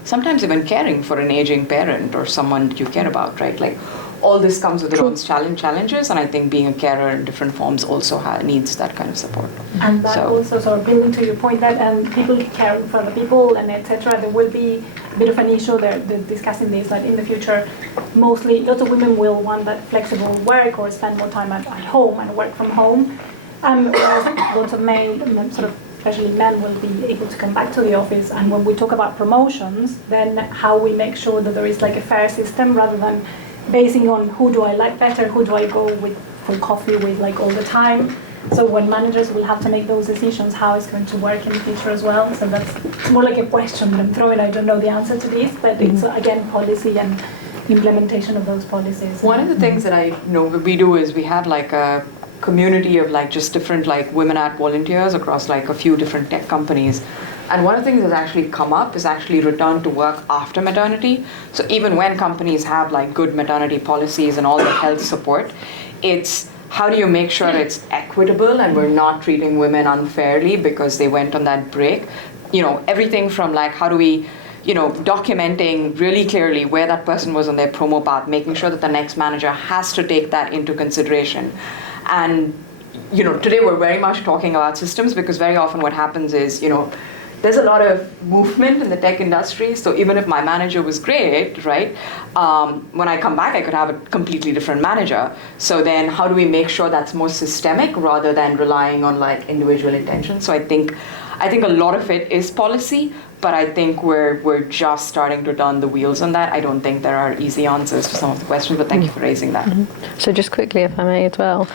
sometimes even caring for an aging parent or someone that you care about, right? Like all this comes with its own challenges, and I think being a carer in different forms also needs that kind of support. And that also sort of building to your point that people care for other people and etc. There will be a bit of an issue there discussing this, that in the future, mostly lots of women will want that flexible work or spend more time at home and work from home, whereas lots of especially men will be able to come back to the office. And when we talk about promotions, then how we make sure that there is like a fair system rather than basing on who do I like better, who do I go with for coffee with like all the time. So when managers will have to make those decisions, how it's going to work in the future as well. So that's more like a question that I'm throwing. I don't know the answer to this, but it's again policy and implementation of those policies. One of the things that we do is we have like a community of like just different like women at volunteers across like a few different tech companies. And one of the things that's actually come up is actually return to work after maternity. So even when companies have like good maternity policies and all the health support, it's how do you make sure it's equitable and we're not treating women unfairly because they went on that break? Everything from like how do we documenting really clearly where that person was on their promo path, making sure that the next manager has to take that into consideration. And, today we're very much talking about systems because very often what happens is, there's a lot of movement in the tech industry. So even if my manager was great, right, when I come back, I could have a completely different manager. So then how do we make sure that's more systemic rather than relying on like individual intention? So I think I think a lot of it is policy, but I think we're just starting to turn the wheels on that. I don't think there are easy answers to some of the questions, but thank you for raising that. So just quickly, if I may as well,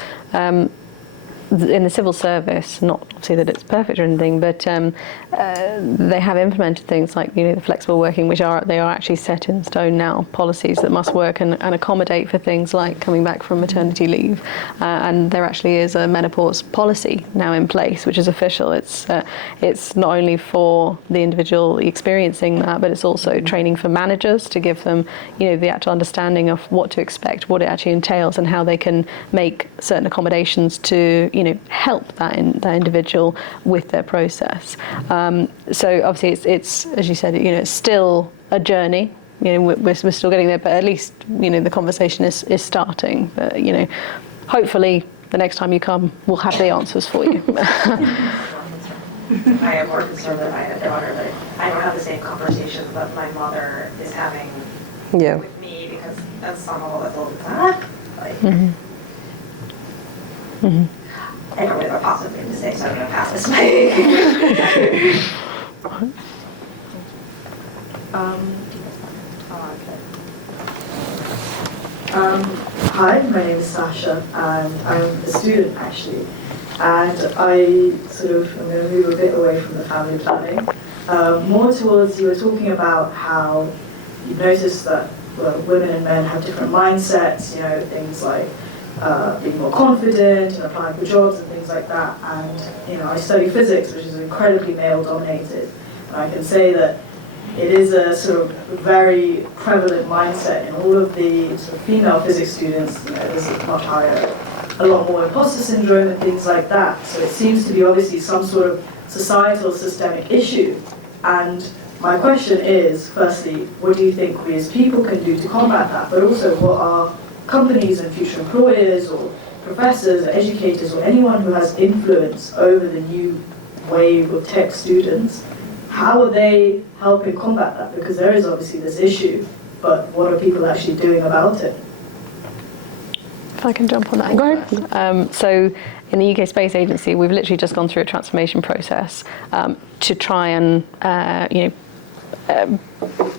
in the civil service, not obviously that it's perfect or anything, but they have implemented things like, you know, the flexible working, which they are actually set in stone now, policies that must work and accommodate for things like coming back from maternity leave. And there actually is a menopause policy now in place, which is official. It's not only for the individual experiencing that, but it's also training for managers to give them, you know, the actual understanding of what to expect, what it actually entails, and how they can make certain accommodations to, you know, help that individual with their process. So obviously it's as you said, you know, it's still a journey. You know, we're still getting there, but at least, you know, the conversation is starting. But, you know, hopefully the next time you come, we'll have the answers for you. I am more concerned that I have a daughter, but I don't have the same conversation that my mother is having with me, because as someone with all that, like, I don't really have a positive thing to say, so I'm going to pass this mic. Hi, my name is Sasha, and I'm a student actually. And I I'm going to move a bit away from the family planning. More towards, you were talking about how you noticed that women and men have different mindsets, you know, things like being more confident and applying for jobs and things like that. And, you know, I study physics, which is incredibly male-dominated. And I can say that it is a sort of very prevalent mindset in all of the sort of female physics students. You know, there's a lot more imposter syndrome and things like that. So it seems to be obviously some sort of societal systemic issue. And my question is, firstly, what do you think we as people can do to combat that? But also, what are companies and future employers or professors or educators or anyone who has influence over the new wave of tech students, how are they helping combat that? Because there is obviously this issue, but what are people actually doing about it? If I can jump on that. Go ahead. So in the UK Space Agency, we've literally just gone through a transformation process to try and,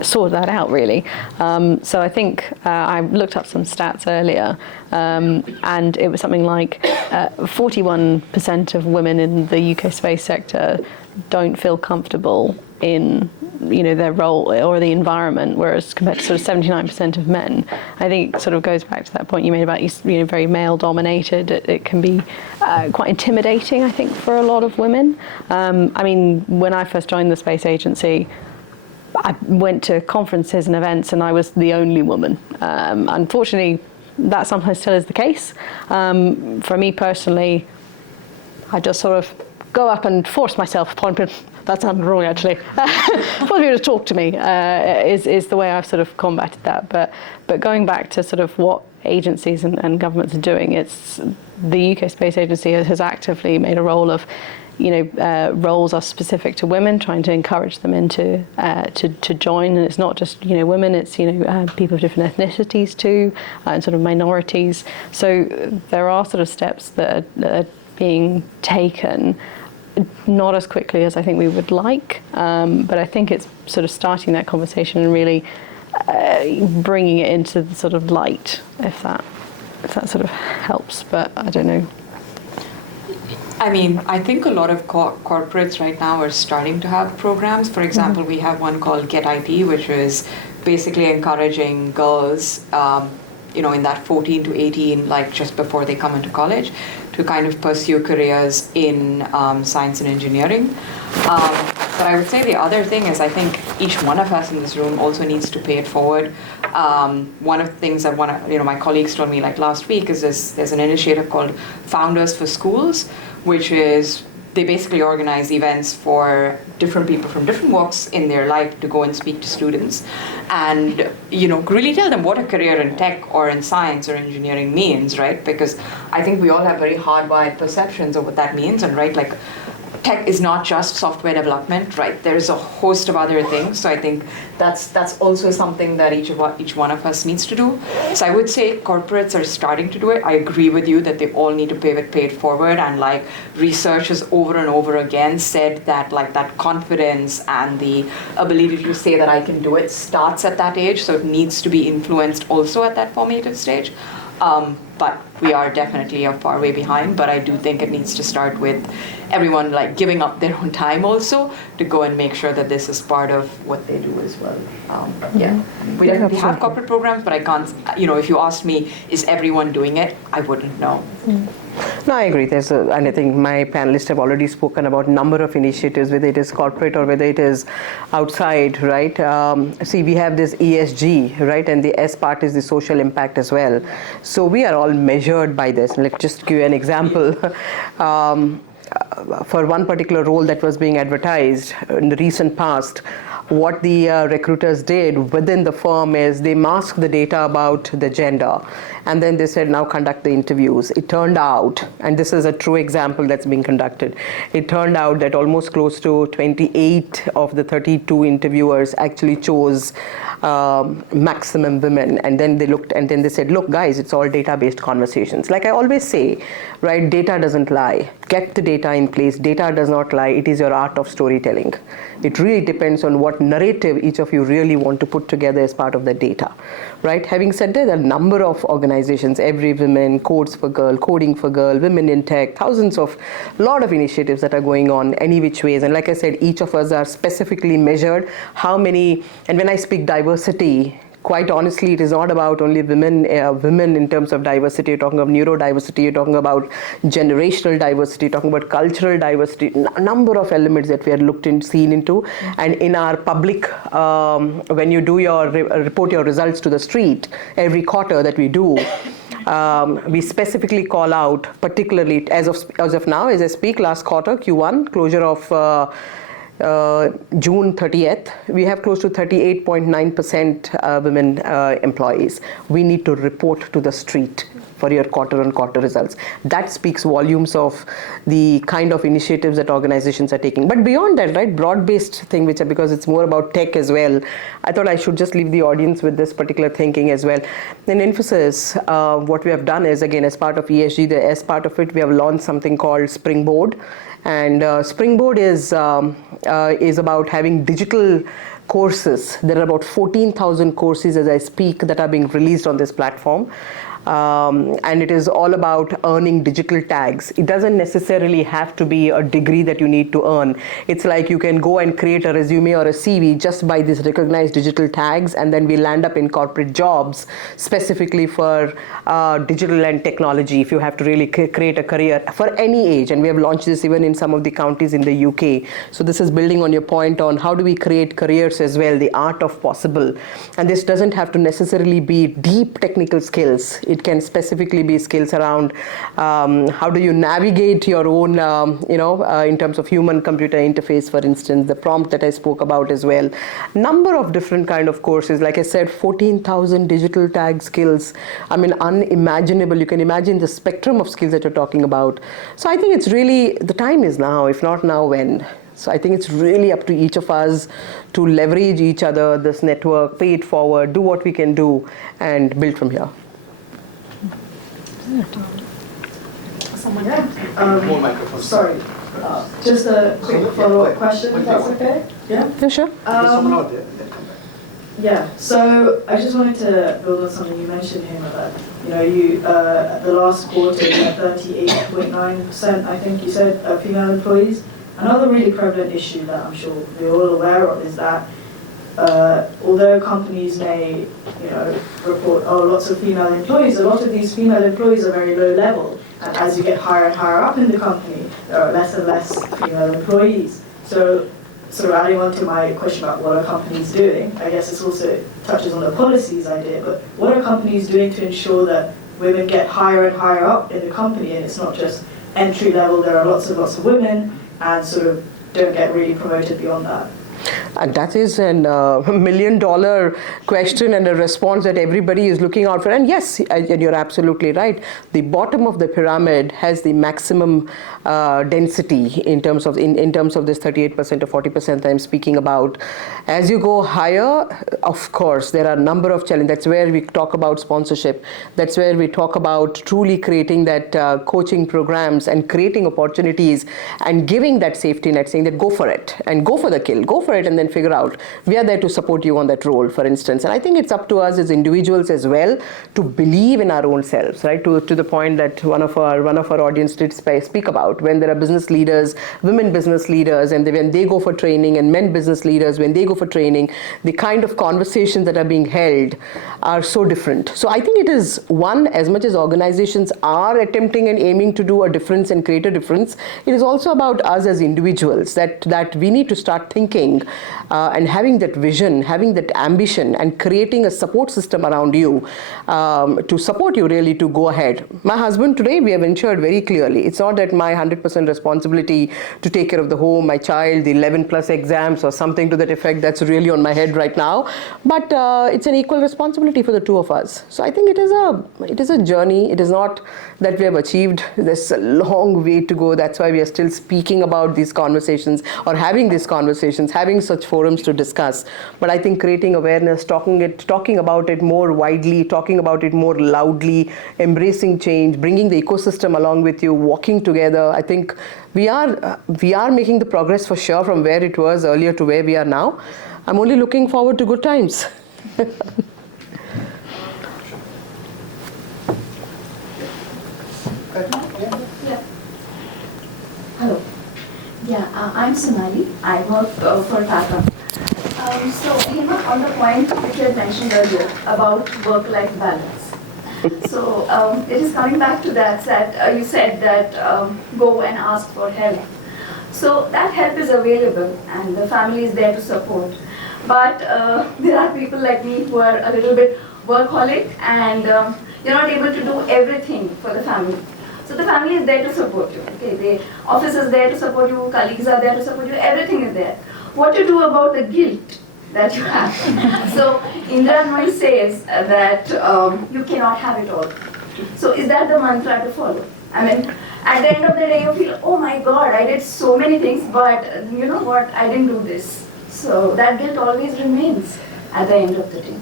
sort that out, really. So I think I looked up some stats earlier, and it was something like 41% of women in the UK space sector don't feel comfortable in, you know, their role or the environment, whereas compared to sort of 79% of men. I think it sort of goes back to that point you made about, you know, very male dominated. It can be quite intimidating, I think, for a lot of women. I mean, when I first joined the space agency, I went to conferences and events and I was the only woman. Unfortunately, that sometimes still is the case. For me personally, I just sort of go up and force myself upon people. That sounded wrong, actually. Force people to talk to me is the way I've sort of combated that. But going back to sort of what agencies and governments are doing, it's the UK Space Agency has actively made a role of, you know, roles are specific to women, trying to encourage them into to join. And it's not just, you know, women, it's, you know, people of different ethnicities too, and sort of minorities. So there are sort of steps that are being taken, not as quickly as I think we would like, but I think it's sort of starting that conversation and really bringing it into the sort of light, if that sort of helps. But I don't know. I mean, I think a lot of corporates right now are starting to have programs. For example, we have one called Get IT, which is basically encouraging girls, you know, in that 14 to 18, like just before they come into college, to kind of pursue careers in science and engineering. But I would say the other thing is I think each one of us in this room also needs to pay it forward. One of the things that my colleagues told me like last week is there's an initiative called Founders for Schools, which is they basically organize events for different people from different walks in their life to go and speak to students and, you know, really tell them what a career in tech or in science or engineering means, right? Because I think we all have very hardwired perceptions of what that means, and right, like tech is not just software development, right? There's a host of other things. So I think that's also something that each one of us needs to do. So I would say corporates are starting to do it. I agree with you that they all need to pay it forward, and like research has over and over again said that like that confidence and the ability to say that I can do it starts at that age. So it needs to be influenced also at that formative stage. But we are definitely a far way behind, but I do think it needs to start with everyone like giving up their own time also to go and make sure that this is part of what they do as well. We definitely have corporate programs, but I can't, if you asked me, is everyone doing it? I wouldn't know. No, I agree. And I think my panelists have already spoken about number of initiatives, whether it is corporate or whether it is outside, right? See, we have this ESG, right? And the S part is the social impact as well. So we are all measured by this. Let's just give you an example. For one particular role that was being advertised in the recent past, what the recruiters did within the firm is they masked the data about the gender, and then they said, now conduct the interviews. It turned out, and this is a true example that's being conducted, it turned out that almost close to 28 of the 32 interviewers actually chose maximum women. And then they looked and then they said, look guys, it's all data-based conversations. Like I always say, right, data doesn't lie. Get the data in place. Data does not lie. It is your art of storytelling. It really depends on what narrative each of you really want to put together as part of the data, right? Having said that, there are a number of organizations, Every Women, Codes for Girl, Coding for Girl, Women in Tech, lot of initiatives that are going on any which ways. And like I said, each of us are specifically measured how many, and when I speak diversity, quite honestly, it is not about only women in terms of diversity. You're talking of neurodiversity, you're talking about generational diversity, you're talking about cultural diversity, a number of elements that we are seen into. And in our public, when you do report your results to the street, every quarter that we do, we specifically call out, particularly as of now, as I speak, last quarter, Q1, closure of June 30th, we have close to 38.9% women employees. We need to report to the street for your quarter-on-quarter results. That speaks volumes of the kind of initiatives that organizations are taking. But beyond that, right, broad-based thing, because it's more about tech as well, I thought I should just leave the audience with this particular thinking as well. In Infosys, what we have done is, again, as part of ESG, as part of it, we have launched something called Springboard. And Springboard is about having digital courses. There are about 14,000 courses as I speak that are being released on this platform. And it is all about earning digital tags. It doesn't necessarily have to be a degree that you need to earn. It's like you can go and create a resume or a CV just by these recognized digital tags, and then we land up in corporate jobs specifically for digital and technology if you have to really create a career for any age. And we have launched this even in some of the counties in the UK. So this is building on your point on how do we create careers as well, the art of possible. And this doesn't have to necessarily be deep technical skills. It can specifically be skills around how do you navigate your own, in terms of human-computer interface, for instance, the prompt that I spoke about as well. Number of different kind of courses. Like I said, 14,000 digital tag skills. I mean, unimaginable. You can imagine the spectrum of skills that you're talking about. So I think it's really, the time is now. If not now, when? So I think it's really up to each of us to leverage each other, this network, pay it forward, do what we can do, and build from here. Someone more microphone. Sorry, just a quick follow-up question, if that's okay? Yeah? Yeah, sure. Someone out there. Yeah, so I just wanted to build on something you mentioned, Hema, that you at the last quarter you had 38.9%, I think you said, of female employees. Another really prevalent issue that I'm sure we're all aware of is that although companies may, report lots of female employees, a lot of these female employees are very low level, and as you get higher and higher up in the company, there are less and less female employees. So, sort of adding on to my question about what are companies doing, I guess this also touches on the policies idea, but what are companies doing to ensure that women get higher and higher up in the company, and it's not just entry level, there are lots of women, and sort of don't get really promoted beyond that? And that is a $1 million question and a response that everybody is looking out for. And yes, and you're absolutely right. The bottom of the pyramid has the maximum density in terms of this 38% or 40% that I'm speaking about. As you go higher, of course, there are a number of challenges. That's where we talk about sponsorship. That's where we talk about truly creating that coaching programs and creating opportunities and giving that safety net, saying that go for it and go for the kill, go for it, and then figure out. We are there to support you on that role, for instance. And I think it's up to us as individuals as well to believe in our own selves, right? To the point that one of our audience did speak about, when there are business leaders, women business leaders, and when they go for training, and men business leaders, when they go for training, the kind of conversations that are being held are so different. So I think it is one, as much as organizations are attempting and aiming to do a difference and create a difference, it is also about us as individuals that we need to start thinking and having that vision, having that ambition, and creating a support system around you to support you really to go ahead. My husband today, we have ensured very clearly, it's not that my 100% responsibility to take care of the home, my child, the 11 plus exams or something to that effect, that's really on my head right now, but it's an equal responsibility for the two of us. So I think it is a journey. It is not that we have achieved. There's a long way to go. That's why we are still speaking about these conversations or having these conversations, having such forums to discuss. But I think creating awareness, talking about it more widely, talking about it more loudly, embracing change, bringing the ecosystem along with you, walking together. I think we are making the progress for sure from where it was earlier to where we are now. I'm only looking forward to good times. Hello. Yeah, I'm Sonali. I work for Tata. So, Hema, on the point which you had mentioned earlier about work-life balance. So, it is coming back to that you said that go and ask for help. So, that help is available and the family is there to support. But there are people like me who are a little bit workaholic and you're not able to do everything for the family. So the family is there to support you. Okay, the office is there to support you, colleagues are there to support you, everything is there. What to do about the guilt that you have? So Indra Nooyi says that you cannot have it all. So is that the mantra to follow? I mean, at the end of the day you feel, oh my God, I did so many things, but you know what, I didn't do this. So that guilt always remains at the end of the day.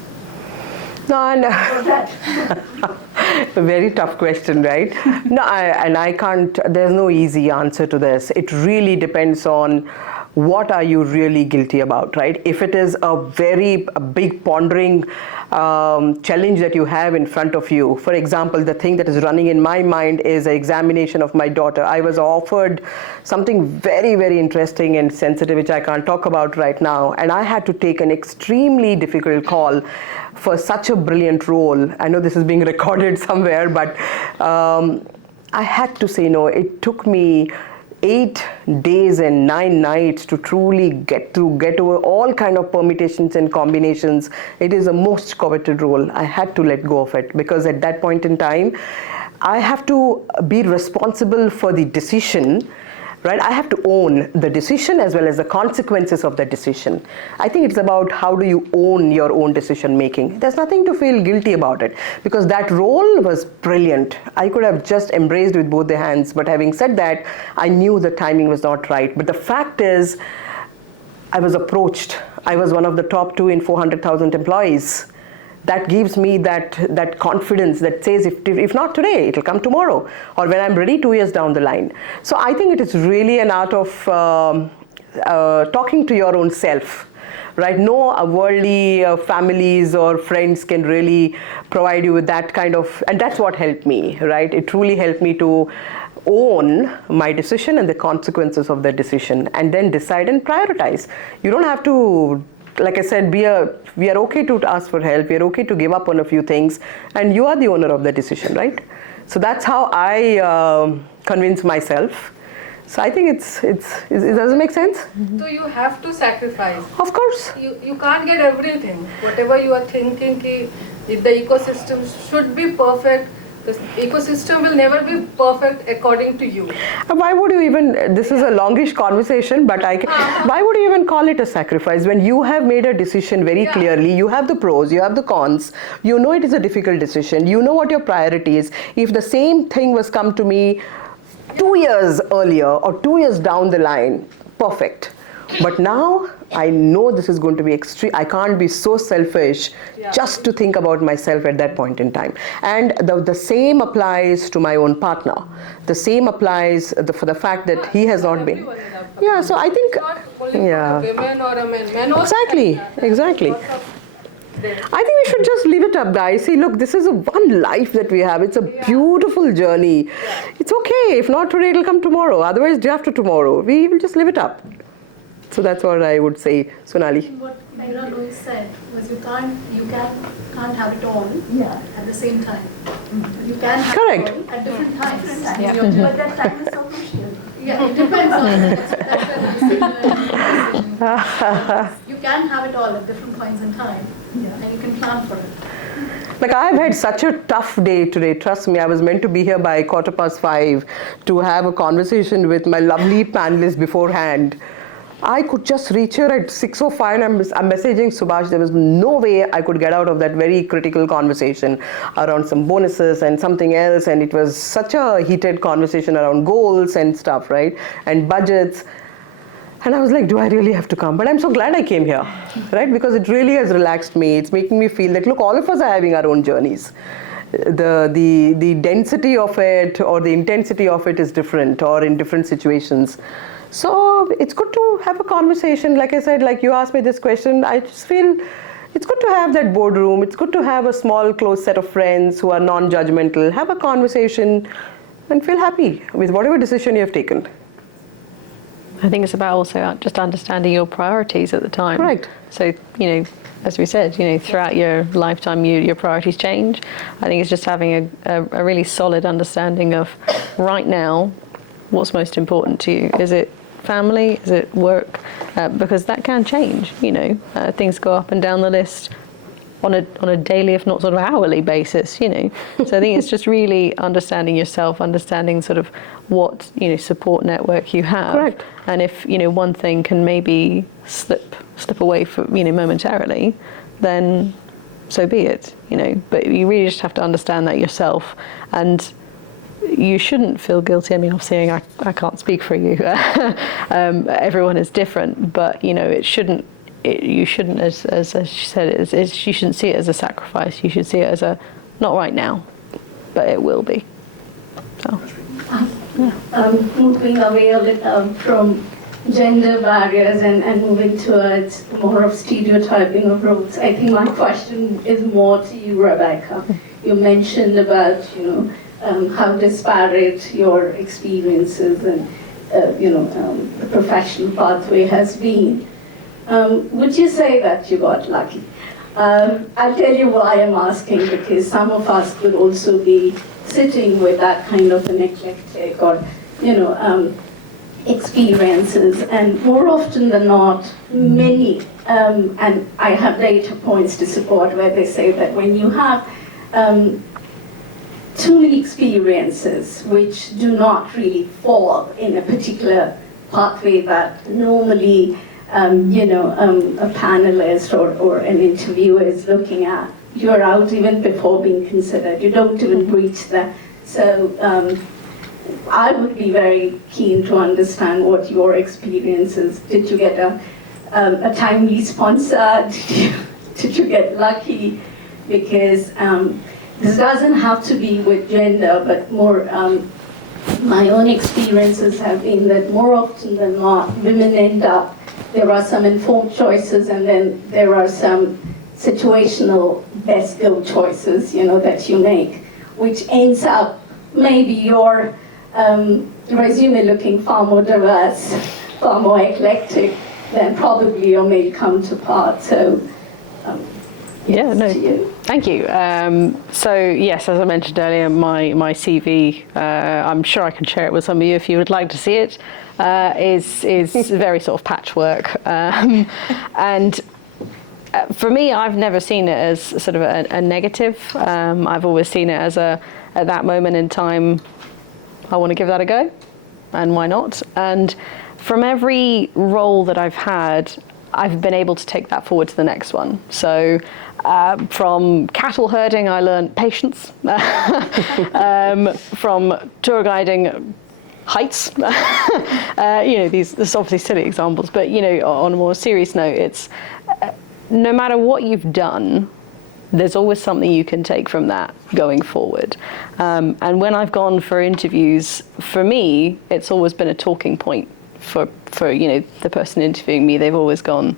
No, and a very tough question, right? No, I can't, there's no easy answer to this. It really depends on what are you really guilty about, right? If it is a big pondering challenge that you have in front of you, for example, the thing that is running in my mind is an examination of my daughter. I was offered something very, very interesting and sensitive, which I can't talk about right now, and I had to take an extremely difficult call for such a brilliant role. I know this is being recorded somewhere, but I had to say no. It took me 8 days and 9 nights to truly get over all kind of permutations and combinations. It is a most coveted role. I had to let go of it because at that point in time, I have to be responsible for the decision, right? I have to own the decision as well as the consequences of that decision. I think it's about how do you own your own decision making. There's nothing to feel guilty about it because that role was brilliant. I could have just embraced with both the hands, but having said that, I knew the timing was not right. But the fact is, I was approached. I was one of the top 2 in 400,000 employees. That gives me that confidence that says if not today, it'll come tomorrow, or when I'm ready 2 years down the line. So I think it is really an art of talking to your own self, right? No worldly families or friends can really provide you with that kind of, and that's what helped me, right? It truly helped me to own my decision and the consequences of the decision, and then decide and prioritize. You don't have to, like I said, we are okay to ask for help. We are okay to give up on a few things, and you are the owner of the decision, right? So that's how I convince myself. So I think it does it make sense? So you have to sacrifice. Of course. You can't get everything. Whatever you are thinking, if the ecosystem should be perfect, The ecosystem will never be perfect according to you. Why would you even, this is a longish conversation, but why would you even call it a sacrifice when you have made a decision very clearly? You have the pros, you have the cons, you know it is a difficult decision, you know what your priority is. If the same thing was come to me 2 years earlier or 2 years down the line, perfect. But now I know this is going to be extreme. I can't be so selfish just to think about myself at that point in time. And the same applies to my own partner. The same applies for the fact that he has not been. Yeah, so I think, A women or a man also exactly. I think we should just live it up, guys. See, look, this is one life that we have. It's a beautiful journey. It's okay. If not today, it'll come tomorrow. Otherwise, day after tomorrow. We will just live it up. So that's what I would say, Sonali. What Meera Louise said was you can't have it all at the same time. You can have Correct. it all at different times. Yeah. But that time is so crucial. Yeah, it depends on you can have it all at different points in time, and you can plan for it. Like, I've had such a tough day today. Trust me, I was meant to be here by 5:15 to have a conversation with my lovely panelists beforehand. I could just reach here at 6:05 and I'm messaging Subhash. There was no way I could get out of that very critical conversation around some bonuses and something else. And it was such a heated conversation around goals and stuff, right? And budgets. And I was like, do I really have to come? But I'm so glad I came here, right? Because it really has relaxed me. It's making me feel that, look, all of us are having our own journeys. The density of it or the intensity of it is different or in different situations. So it's good to have a conversation. Like I said, like you asked me this question, I just feel it's good to have that boardroom. It's good to have a small, close set of friends who are non-judgmental. Have a conversation and feel happy with whatever decision you have taken. I think it's about also just understanding your priorities at the time. Correct. So, as we said, throughout your lifetime, your priorities change. I think it's just having a really solid understanding of right now, what's most important to you. Is it family? Is it work? Because that can change. Things go up and down the list on a daily, if not sort of hourly basis. So I think it's just really understanding yourself, understanding sort of what support network you have. Correct. And if one thing can maybe slip away for momentarily, then so be it. But you really just have to understand that yourself, and you shouldn't feel guilty. I mean, obviously, I can't speak for you. Everyone is different, but you shouldn't, as she said, you shouldn't see it as a sacrifice. You should see it as a not right now, but it will be. So, Moving away a bit from gender barriers and moving towards more of stereotyping of roles, I think my question is more to you, Rebecca. You mentioned about how disparate your experiences and the professional pathway has been. Would you say that you got lucky? I'll tell you why I'm asking, because some of us could also be sitting with that kind of an eclectic or experiences, and more often than not, many, and I have data points to support where they say that when you have too many experiences which do not really fall in a particular pathway that normally a panelist or an interviewer is looking at, you're out even before being considered. You don't even breach that. So I would be very keen to understand what your experience is. Did you get a timely sponsor? Did you get lucky? Because this doesn't have to be with gender, but more, my own experiences have been that more often than not, women end up, there are some informed choices, and then there are some situational best go choices, that you make, which ends up maybe your resume looking far more diverse, far more eclectic than probably your male counterpart. So, thank you. So yes, as I mentioned earlier, my CV, I'm sure I can share it with some of you if you would like to see it, is very sort of patchwork, and for me, I've never seen it as sort of a negative. I've always seen it as at that moment in time, I want to give that a go, and why not? And from every role that I've had, I've been able to take that forward to the next one. So from cattle herding, I learned patience. From tour guiding, heights. This is obviously silly examples, but on a more serious note, it's no matter what you've done, there's always something you can take from that going forward. And when I've gone for interviews, for me, it's always been a talking point for the person interviewing me. They've always gone,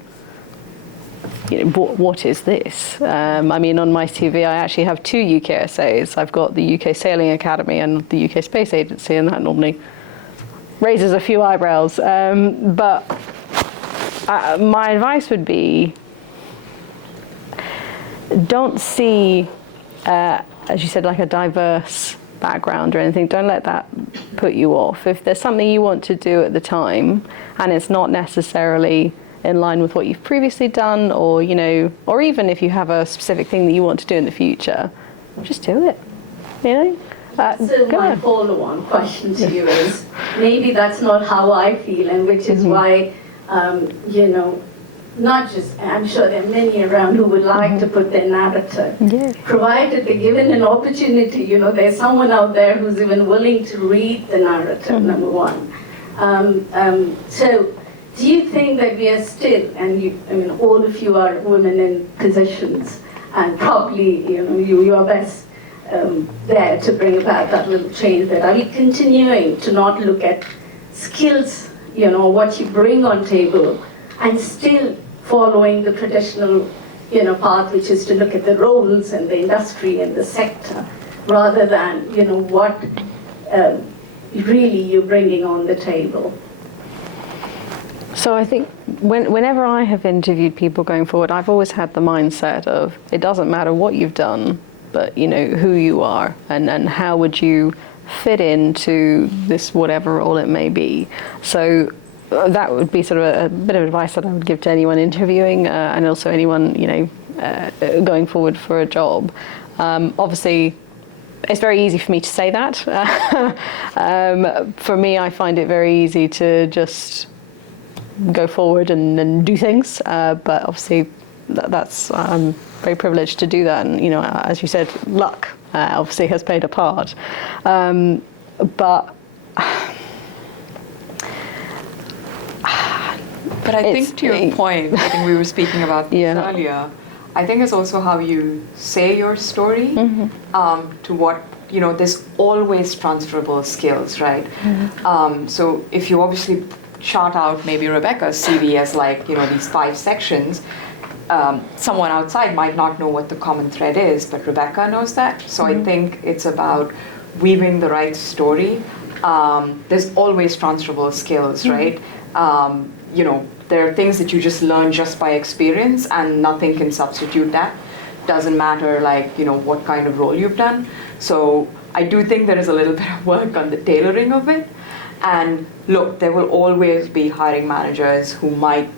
what is this? On my CV, I actually have 2 UKSAs. I've got the UK Sailing Academy and the UK Space Agency, and that normally raises a few eyebrows. But my advice would be, don't see, as you said, like a diverse background or anything. Don't let that put you off. If there's something you want to do at the time and it's not necessarily in line with what you've previously done, or or even if you have a specific thing that you want to do in the future, just do it. So my follow-on question to you is, maybe that's not how I feel, and which is why, not just, I'm sure there are many around who would like to put their narrative, provided they're given an opportunity. There's someone out there who's even willing to read the narrative, number one. So do you think that we are still, and all of you are women in positions, and probably, you are best there to bring about that little change, that are we continuing to not look at skills, what you bring on table, and still following the traditional, path, which is to look at the roles and the industry and the sector, rather than, what really you're bringing on the table? So I think whenever I have interviewed people going forward, I've always had the mindset of, it doesn't matter what you've done, but who you are, and how would you fit into this whatever role it may be. So that would be sort of a bit of advice that I would give to anyone interviewing, and also anyone going forward for a job. Obviously, it's very easy for me to say that. For me, I find it very easy to just go forward and do things, but obviously that's I'm very privileged to do that, and as you said, luck obviously has played a part, but I think to your point, I think we were speaking about this earlier, I think it's also how you say your story, to what, there's always transferable skills, right? So if you obviously chart out maybe Rebecca's CV as these 5 sections, someone outside might not know what the common thread is, but Rebecca knows that. So I think it's about weaving the right story. There's always transferable skills, right? There are things that you just learn just by experience, and nothing can substitute that. Doesn't matter what kind of role you've done. So I do think there is a little bit of work on the tailoring of it. And look, there will always be hiring managers who might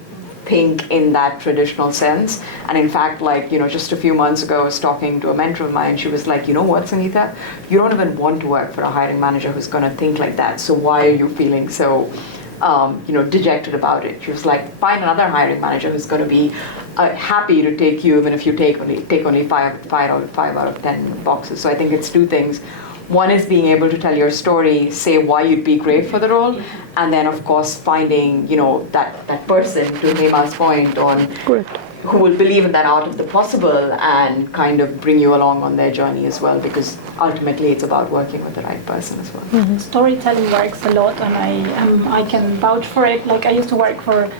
think in that traditional sense. And in fact, just a few months ago, I was talking to a mentor of mine. She was like, what, Sangeeta? You don't even want to work for a hiring manager who's going to think like that. So why are you feeling so, dejected about it? She was like, find another hiring manager who's going to be happy to take you, even if you take only 5 out of 10 boxes. So I think it's 2 things. One is being able to tell your story, say why you'd be great for the role, and then of course finding, that person, to Hema's point, on who will believe in that art of the possible and kind of bring you along on their journey as well, because ultimately it's about working with the right person as well. Storytelling works a lot, and I can vouch for it. I used to work for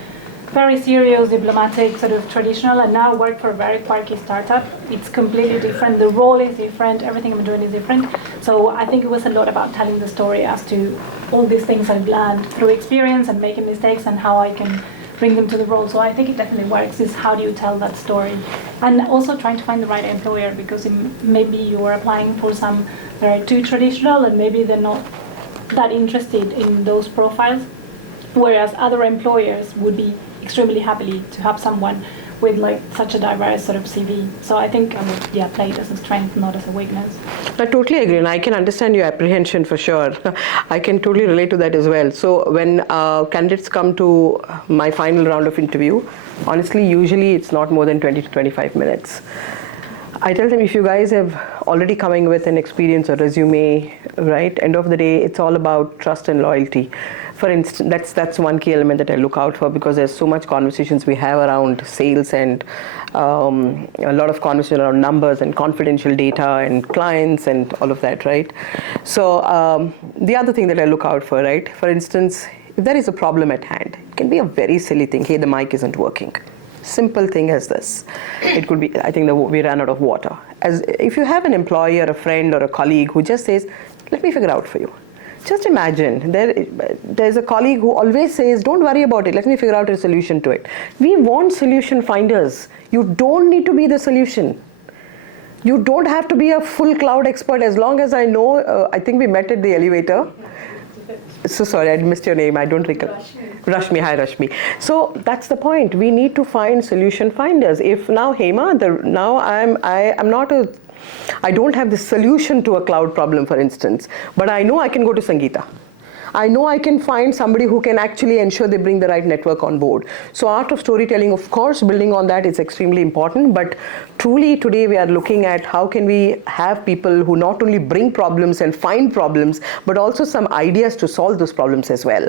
very serious, diplomatic, sort of traditional, and now work for a very quirky startup. It's completely different. The role is different. Everything I'm doing is different. So I think it was a lot about telling the story as to all these things I've learned through experience and making mistakes, and how I can bring them to the role. So I think it definitely works, is how do you tell that story. And also trying to find the right employer, because maybe you are applying for some that are too traditional, and maybe they're not that interested in those profiles, whereas other employers would be extremely happy to have someone with like such a diverse sort of CV. So I think I would play it as a strength, not as a weakness. I totally agree, and I can understand your apprehension for sure. I can totally relate to that as well. So when candidates come to my final round of interview, honestly, usually it's not more than 20 to 25 minutes. I tell them, if you guys have already coming with an experience or resume, right, end of the day, it's all about trust and loyalty. For instance, that's one key element that I look out for, because there's so much conversations we have around sales and a lot of conversation around numbers and confidential data and clients and all of that, right? So the other thing that I look out for, right, for instance, if there is a problem at hand, it can be a very silly thing. Hey, the mic isn't working. Simple thing as this. It could be, I think we ran out of water. As if you have an employee or a friend or a colleague who just says, let me figure out for you. Just imagine, there's a colleague who always says, don't worry about it, let me figure out a solution to it. We want solution finders. You don't need to be the solution. You don't have to be a full cloud expert. As long as I know, I think we met at the elevator. So sorry, I missed your name. I don't recall. Rashmi. Hi, Rashmi. So that's the point. We need to find solution finders. If now Hema, I don't have the solution to a cloud problem, for instance, but I know I can go to Sangeeta. I know I can find somebody who can actually ensure they bring the right network on board. So art of storytelling, of course, building on that is extremely important, but truly today we are looking at how can we have people who not only bring problems and find problems, but also some ideas to solve those problems as well.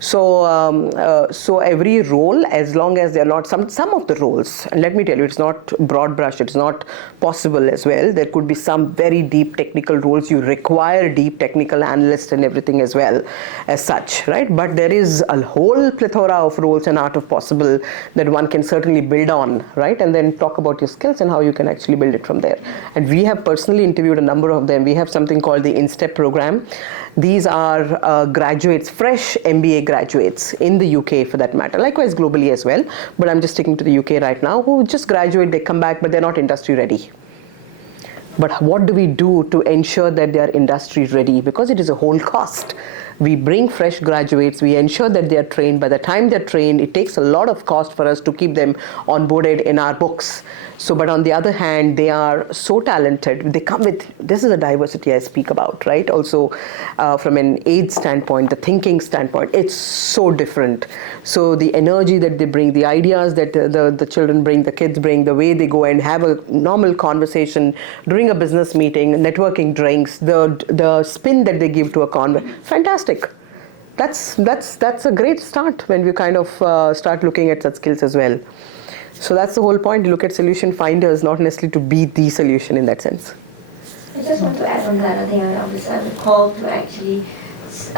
So so every role, as long as they're not some of the roles, and let me tell you, it's not broad brush, it's not possible as well. There could be some very deep technical roles. You require deep technical analysts and everything as well, as such, right? But there is a whole plethora of roles and art of possible that one can certainly build on, right? And then talk about your skills and how you can actually build it from there. And we have personally interviewed a number of them. We have something called the InStep program. These are graduates, fresh MBA graduates in the UK for that matter, likewise globally as well. But I'm just sticking to the UK right now, who just graduate, they come back, but they're not industry ready. But what do we do to ensure that they are industry ready? Because it is a whole cost. We bring fresh graduates, we ensure that they are trained. By the time they're trained, it takes a lot of cost for us to keep them onboarded in our books. So, but on the other hand, they are so talented. They come with, this is a diversity I speak about, right? Also, from an age standpoint, the thinking standpoint, it's so different. So the energy that they bring, the ideas that the children bring, the kids bring, the way they go and have a normal conversation during a business meeting, networking drinks, the spin that they give to a conversation, fantastic. That's a great start when we kind of start looking at such skills as well. So that's the whole point. You look at solution finders, not necessarily to be the solution in that sense. I just want to add on that. I think I was on the call to actually, it's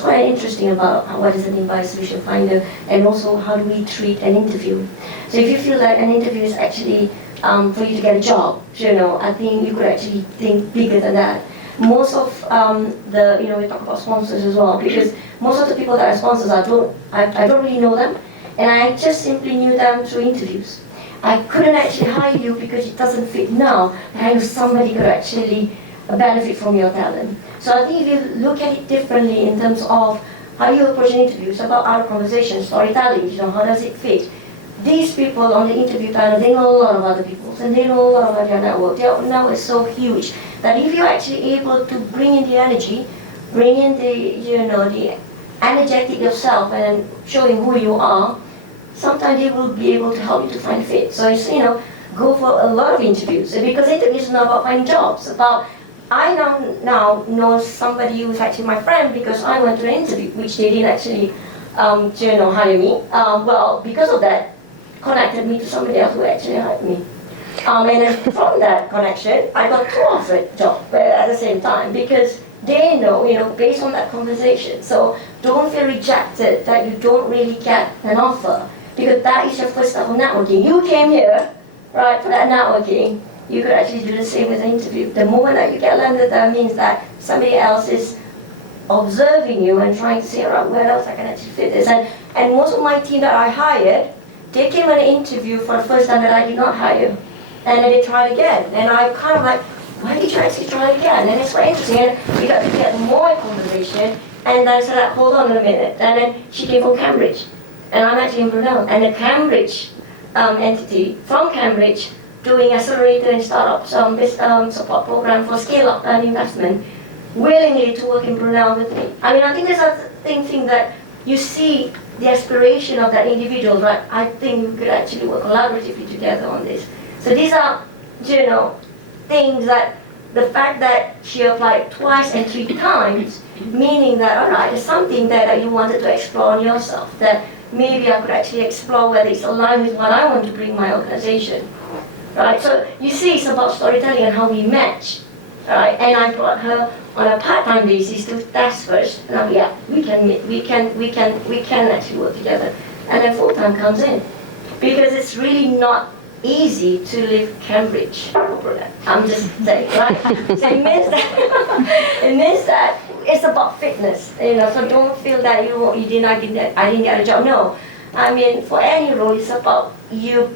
quite interesting about what is an advice solution finder, and also how do we treat an interview. So if you feel like an interview is actually for you to get a job, I think you could actually think bigger than that. Most of we talk about sponsors as well, because most of the people that are sponsors, I don't really know them, and I just simply knew them through interviews. I couldn't actually hire you because it doesn't fit now, but I knew somebody could actually benefit from your talent. So I think if you look at it differently in terms of how you approach an interview, it's about our conversation, storytelling, how does it fit? These people on the interview panel, they know a lot of other people, and they know a lot about their network. Their network is so huge that if you're actually able to bring in the energy, bring in the energetic yourself and showing who you are, sometimes they will be able to help you to find fit. So it's, go for a lot of interviews, because interviews is not about finding jobs. I now know somebody who's actually my friend because I went to an interview, which they didn't actually hire me. Well, because of that, connected me to somebody else who actually hired me. And then from that connection, I got two offered jobs at the same time, because they know, based on that conversation. So don't feel rejected that you don't really get an offer, because that is your first step of networking. You came here, right, for that networking. You could actually do the same with an interview. The moment that you get landed, that means that somebody else is observing you and trying to say, all right, where else I can actually fit this. And most of my team that I hired, they came on an interview for the first time that I did not hire. And then they tried again. And I kind of like, why did you actually try again? And it's quite interesting. And we got to get more conversation. And I said, hold on a minute. And then she came from Cambridge. and I'm actually in Brunel, and the Cambridge entity from Cambridge doing accelerator and startup support program for scale-up and investment, willingly to work in Brunel with me. I mean, I think there's a thing that you see the aspiration of that individual, right? I think we could actually work collaboratively together on this. So these are, things that the fact that she applied twice and 3 times, meaning that, all right, there's something there that you wanted to explore on yourself, that maybe I could actually explore whether it's aligned with what I want to bring my organization, right? So you see, it's about storytelling and how we match, right? And I brought her on a part-time basis to test first. Now, yeah, we can actually work together, and then full-time comes in, because it's really not easy to leave Cambridge. I'm just saying, right? So it means that it's about fitness, So don't feel that I didn't get a job. No, I mean, for any role, it's about you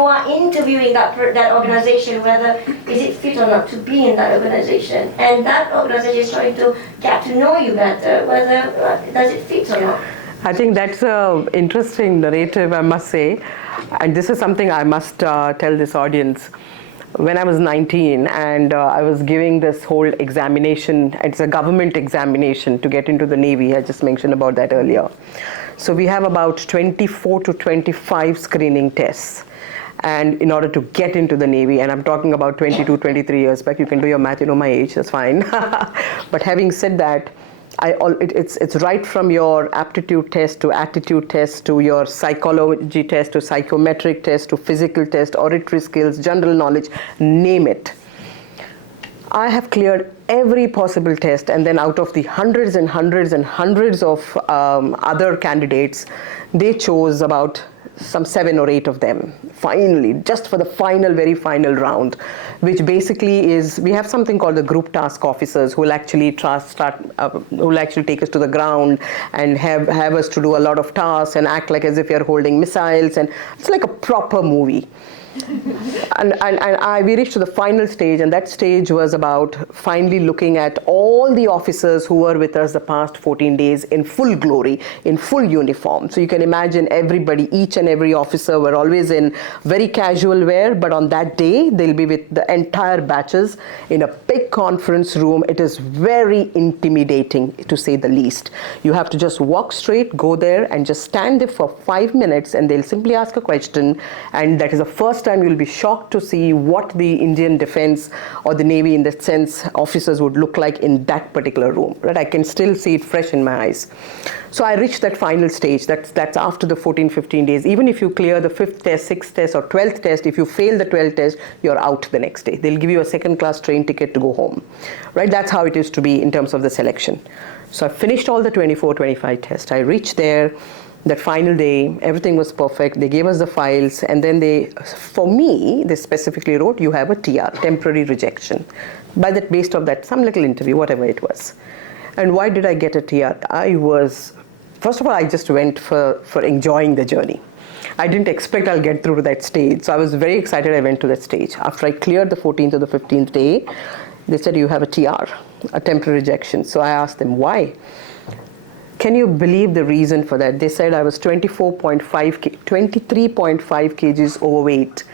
are interviewing that organization, whether is it fit or not to be in that organization, and that organization is trying to get to know you better, whether does it fit or not. I think that's an interesting narrative, I must say, and this is something I must tell this audience. When I was 19 and I was giving this whole examination, it's a government examination to get into the Navy. I just mentioned about that earlier. So we have about 24 to 25 screening tests, and in order to get into the Navy, and I'm talking about 22, 23 years back, you can do your math, my age, that's fine. But having said that, it's right from your aptitude test to attitude test to your psychology test to psychometric test to physical test, auditory skills, general knowledge, name it. I have cleared every possible test, and then out of the hundreds and hundreds and hundreds of other candidates, they chose about some 7 or 8 of them, finally, just for the very final round, which basically is, we have something called the group task officers who will actually take us to the ground and have us to do a lot of tasks and act like as if you're holding missiles, and it's like a proper movie. And we reached to the final stage, and that stage was about finally looking at all the officers who were with us the past 14 days in full glory, in full uniform. So you can imagine everybody, each and every officer were always in very casual wear, but on that day they'll be with the entire batches in a big conference room. It is very intimidating, to say the least. You have to just walk straight, go there and just stand there for 5 minutes, and they'll simply ask a question, and that is the first time you'll be shocked to see what the Indian Defense or the Navy, in that sense, officers would look like in that particular room. Right? I can still see it fresh in my eyes. So I reached that final stage. That's after the 14, 15 days. Even if you clear the 5th test, 6th test, or 12th test, if you fail the 12th test, you're out the next day. They'll give you a second-class train ticket to go home. Right? That's how it used to be in terms of the selection. So I finished all the 24, 25 tests. I reached there. That final day, everything was perfect. They gave us the files, and then they specifically wrote, you have a TR, temporary rejection. Based on that, some little interview, whatever it was. And why did I get a TR? First of all, I just went for enjoying the journey. I didn't expect I'll get through to that stage. So I was very excited I went to that stage. After I cleared the 14th or the 15th day, they said, you have a TR, a temporary rejection. So I asked them, why? Can you believe the reason for that? They said I was 23.5 kgs overweight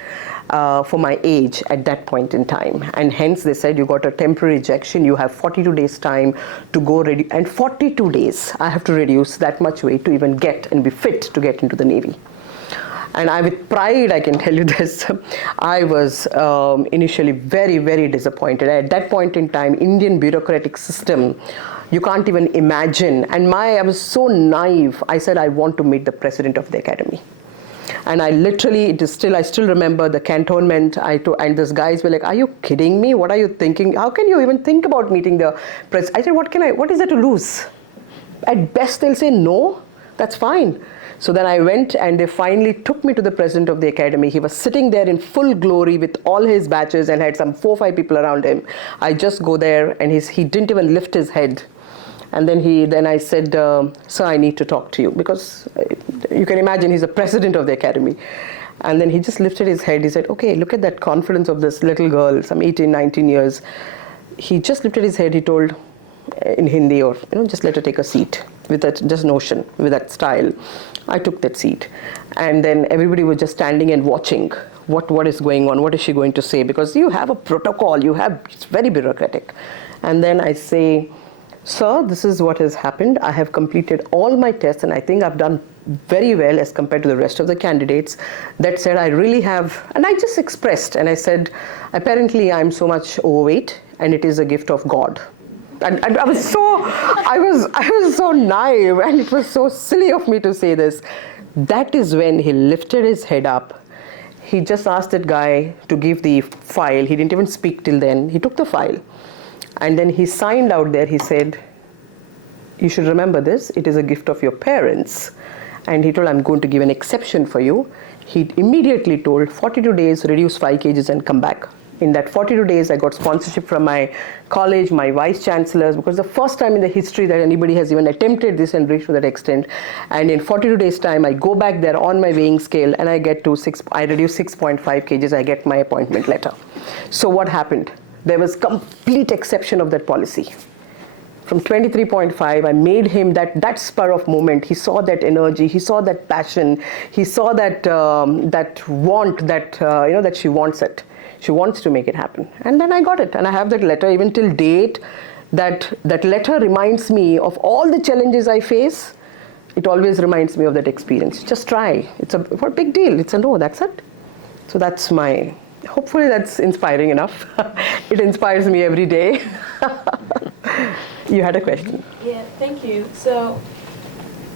for my age at that point in time. And hence they said you got a temporary rejection. You have 42 days time to go ready. And 42 days, I have to reduce that much weight to even get and be fit to get into the Navy. And with pride, I can tell you this, I was initially very, very disappointed. At that point in time, Indian bureaucratic system, you can't even imagine. And I was so naive. I said, I want to meet the president of the academy. And I still remember the cantonment. And these guys were like, are you kidding me? What are you thinking? How can you even think about meeting the president? I said, what is there to lose? At best, they'll say no. That's fine. So then I went, and they finally took me to the president of the academy. He was sitting there in full glory with all his badges and had some 4 or 5 people around him. I just go there, and he didn't even lift his head. And then I said, sir, I need to talk to you, because you can imagine he's the president of the academy. And then he just lifted his head. He said, okay, look at that confidence of this little girl, some 18, 19 years. He just lifted his head. He told in Hindi, or just let her take a seat. with that just notion, with that style. I took that seat. And then everybody was just standing and watching what is going on, what is she going to say, because you have a protocol, it's very bureaucratic. And then I say, sir, this is what has happened. I have completed all my tests and I think I've done very well as compared to the rest of the candidates. That said, I really have, and I just expressed, and I said, apparently I'm so much overweight and it is a gift of God. And I was so naive, and it was so silly of me to say this. That is when he lifted his head up. He just asked that guy to give the file. He didn't even speak till then. He took the file. And then he signed out there. He said, you should remember this. It is a gift of your parents. And he told, I'm going to give an exception for you. He immediately told, 42 days, reduce 5 kgs and come back. In that 42 days, I got sponsorship from my college, my vice chancellors, because the first time in the history that anybody has even attempted this and reached to that extent. And in 42 days time, I go back there on my weighing scale and I reduce 6.5 kgs, I get my appointment letter. So what happened? There was complete exception of that policy. From 23.5, I made him that spur of moment. He saw that energy, he saw that passion, he saw that want, that she wants it. She wants to make it happen. And then I got it. And I have that letter even till date. That letter reminds me of all the challenges I face. It always reminds me of that experience. Just try. What a big deal. It's a no, that's it. So that's hopefully that's inspiring enough. It inspires me every day. You had a question. Yeah, thank you. So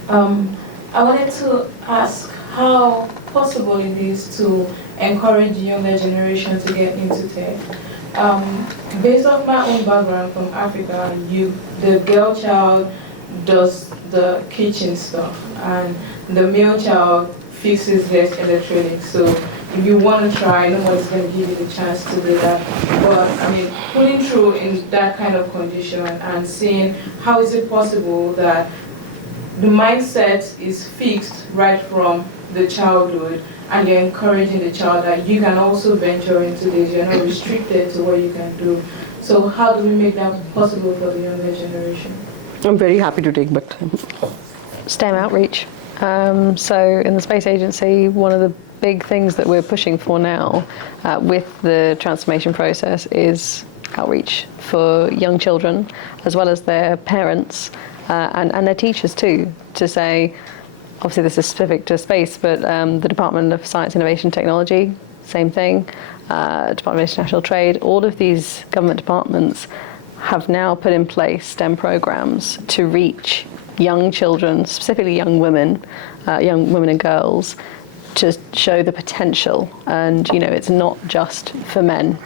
I wanted to ask how possible it is to encourage the younger generation to get into tech. Based off my own background from Africa, the girl child does the kitchen stuff and the male child fixes their electronics. So if you want to try, nobody's going to give you the chance to do that. But I mean, pulling through in that kind of condition and seeing how is it possible that the mindset is fixed right from the childhood, and you're encouraging the child that you can also venture into this, you're not restricted to what you can do. So how do we make that possible for the younger generation? I'm very happy to take, but... STEM outreach. So in the Space Agency, one of the big things that we're pushing for now with the transformation process is outreach for young children, as well as their parents and their teachers too, to say, obviously this is specific to space, but the Department of Science, Innovation, Technology, same thing, Department of International Trade, all of these government departments have now put in place STEM programs to reach young children, specifically young women and girls, to show the potential. And it's not just for men,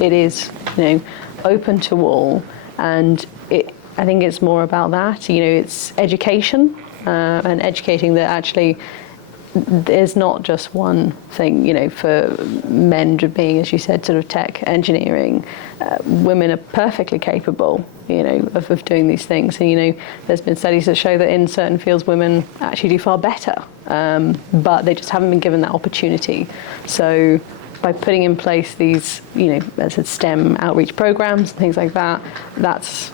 it is open to all, and I think it's more about that. It's education. And educating that actually there's not just one thing, for men being, as you said, sort of tech, engineering. Women are perfectly capable, of doing these things. And, there's been studies that show that in certain fields women actually do far better, but they just haven't been given that opportunity. So by putting in place these, as I said, STEM outreach programs and things like that, that's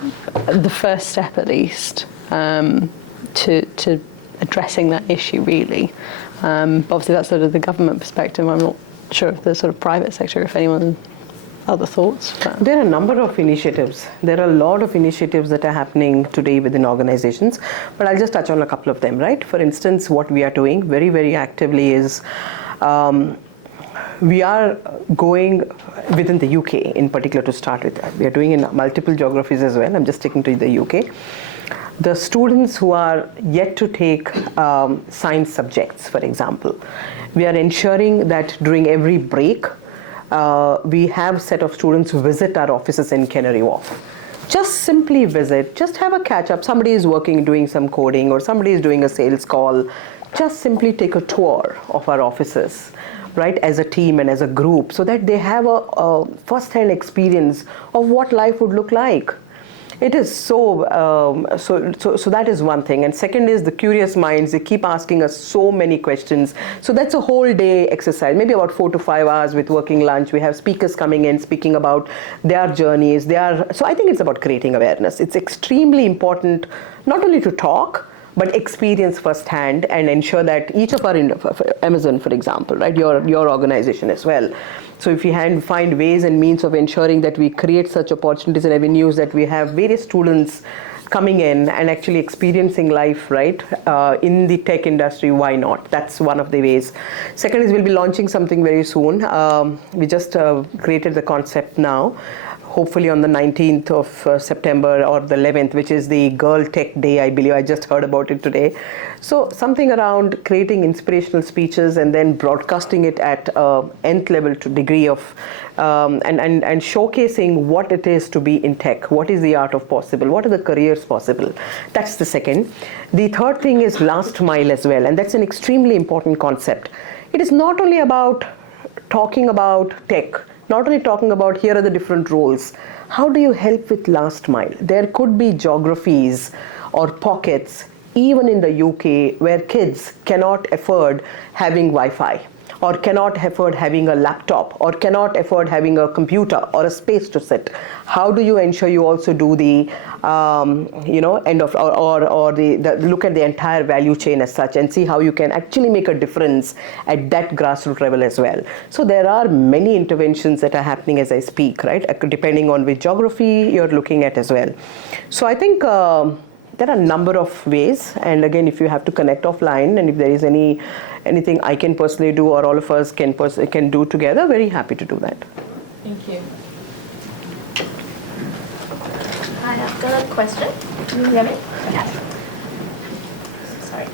the first step at least. To addressing that issue, really. Obviously, that's sort of the government perspective. I'm not sure of the sort of private sector, if anyone other thoughts. But. There are a number of initiatives. There are a lot of initiatives that are happening today within organizations, but I'll just touch on a couple of them, right? For instance, what we are doing very, very actively is we are going within the UK in particular to start with. We are doing in multiple geographies as well. I'm just sticking to the UK. The students who are yet to take science subjects, for example, we are ensuring that during every break, we have a set of students who visit our offices in Canary Wharf. Just simply visit, just have a catch up. Somebody is working, doing some coding, or somebody is doing a sales call. Just simply take a tour of our offices, right, as a team and as a group, so that they have a first-hand experience of what life would look like. It is so that is one thing. And second is the curious minds. They keep asking us so many questions. So that's a whole day exercise, maybe about 4 to 5 hours with working lunch. We have speakers coming in, speaking about their journeys. So I think it's about creating awareness. It's extremely important not only to talk, but experience firsthand and ensure that each of our, Amazon for example, right, your organization as well. So if we find ways and means of ensuring that we create such opportunities and avenues, that we have various students coming in and actually experiencing life, right, in the tech industry, why not? That's one of the ways. Second is we'll be launching something very soon. We just created the concept now, hopefully on the 19th of September or the 11th, which is the Girl Tech Day, I believe. I just heard about it today. So something around creating inspirational speeches and then broadcasting it at nth level to degree of, and showcasing what it is to be in tech. What is the art of possible? What are the careers possible? That's the second. The third thing is last mile as well, and that's an extremely important concept. It is not only about talking about tech, not only talking about here are the different roles. How do you help with last mile? There could be geographies or pockets, even in the UK, where kids cannot afford having Wi-Fi, or cannot afford having a laptop, or cannot afford having a computer or a space to sit. How do you ensure you also do the, end of, or the look at the entire value chain as such and see how you can actually make a difference at that grassroots level as well. So there are many interventions that are happening as I speak, right? Depending on which geography you're looking at as well. So I think there are a number of ways, and again, if you have to connect offline, and if there is anything I can personally do or all of us can do together, very happy to do that. Thank you. I have got a question. Can you hear me? Yes. Sorry.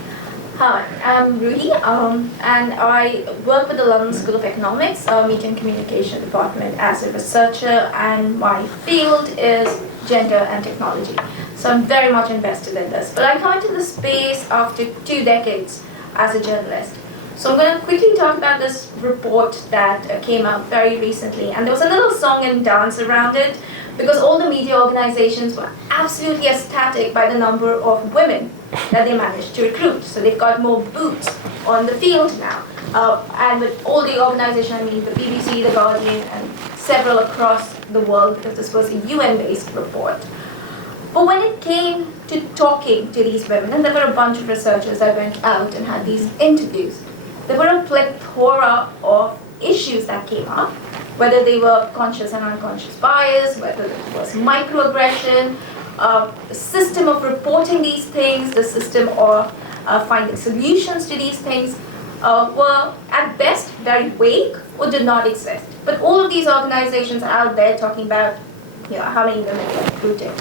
Hi, I'm Rudy, and I work with the London School of Economics, Media and Communication Department as a researcher, and my field is gender and technology. So I'm very much invested in this. But I come into the space after 2 decades as a journalist. So I'm going to quickly talk about this report that came out very recently. And there was a little song and dance around it because all the media organizations were absolutely ecstatic by the number of women that they managed to recruit. So they've got more boots on the field now. And with all the organizations, I mean the BBC, The Guardian, and several across the world, because this was a UN-based report. But when it came to talking to these women, and there were a bunch of researchers that went out and had these interviews, there were a plethora of issues that came up, whether they were conscious and unconscious bias, whether it was microaggression, the system of reporting these things, the system of finding solutions to these things were at best very vague or did not exist. But all of these organizations are out there talking about how many women they're recruiting.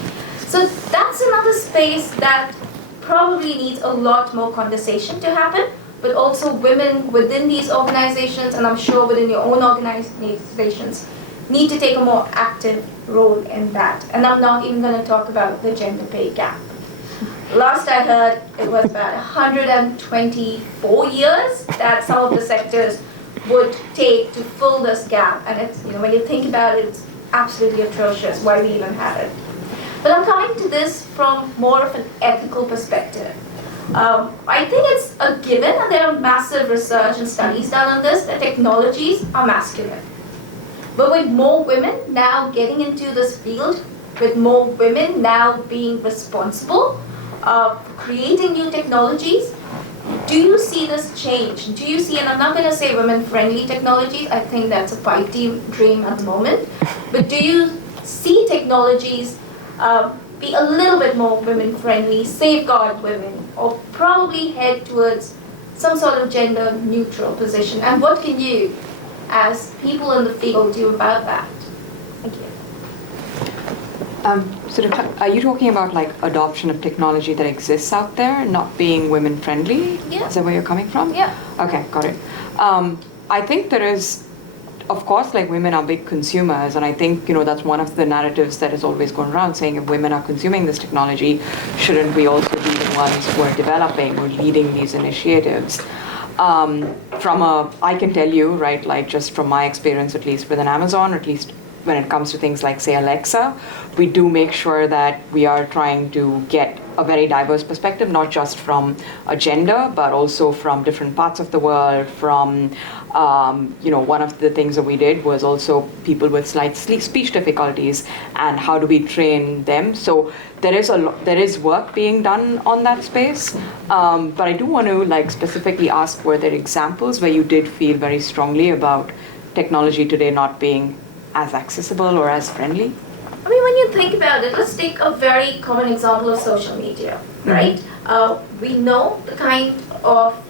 So that's another space that probably needs a lot more conversation to happen, but also women within these organizations, and I'm sure within your own organizations, need to take a more active role in that. And I'm not even going to talk about the gender pay gap. Last I heard, it was about 124 years that some of the sectors would take to fill this gap. And it's, when you think about it, it's absolutely atrocious why we even have it. But I'm coming to this from more of an ethical perspective. I think it's a given, and there are massive research and studies done on this, that technologies are masculine. But with more women now getting into this field, with more women now being responsible for creating new technologies, do you see this change? Do you see, and I'm not going to say women-friendly technologies, I think that's a pipe dream at the moment, but do you see technologies be a little bit more women-friendly, safeguard women, or probably head towards some sort of gender-neutral position? And what can you, as people in the field, do about that? Thank you. Are you talking about like adoption of technology that exists out there not being women-friendly? Yeah. Is that where you're coming from? Yeah. Okay, got it. I think there is, of course, like women are big consumers, and I think that's one of the narratives that is always going around, saying if women are consuming this technology, shouldn't we also be the ones who are developing or leading these initiatives? I can tell you, right, like just from my experience, at least within Amazon, or at least when it comes to things like, say, Alexa, we do make sure that we are trying to get a very diverse perspective, not just from a gender, but also from different parts of the world. From, one of the things that we did was also people with slight speech difficulties, and how do we train them? So there is work being done on that space. But I do want to specifically ask, were there examples where you did feel very strongly about technology today not being as accessible or as friendly? I mean, when you think about it, let's take a very common example of social media, right? We know the kind of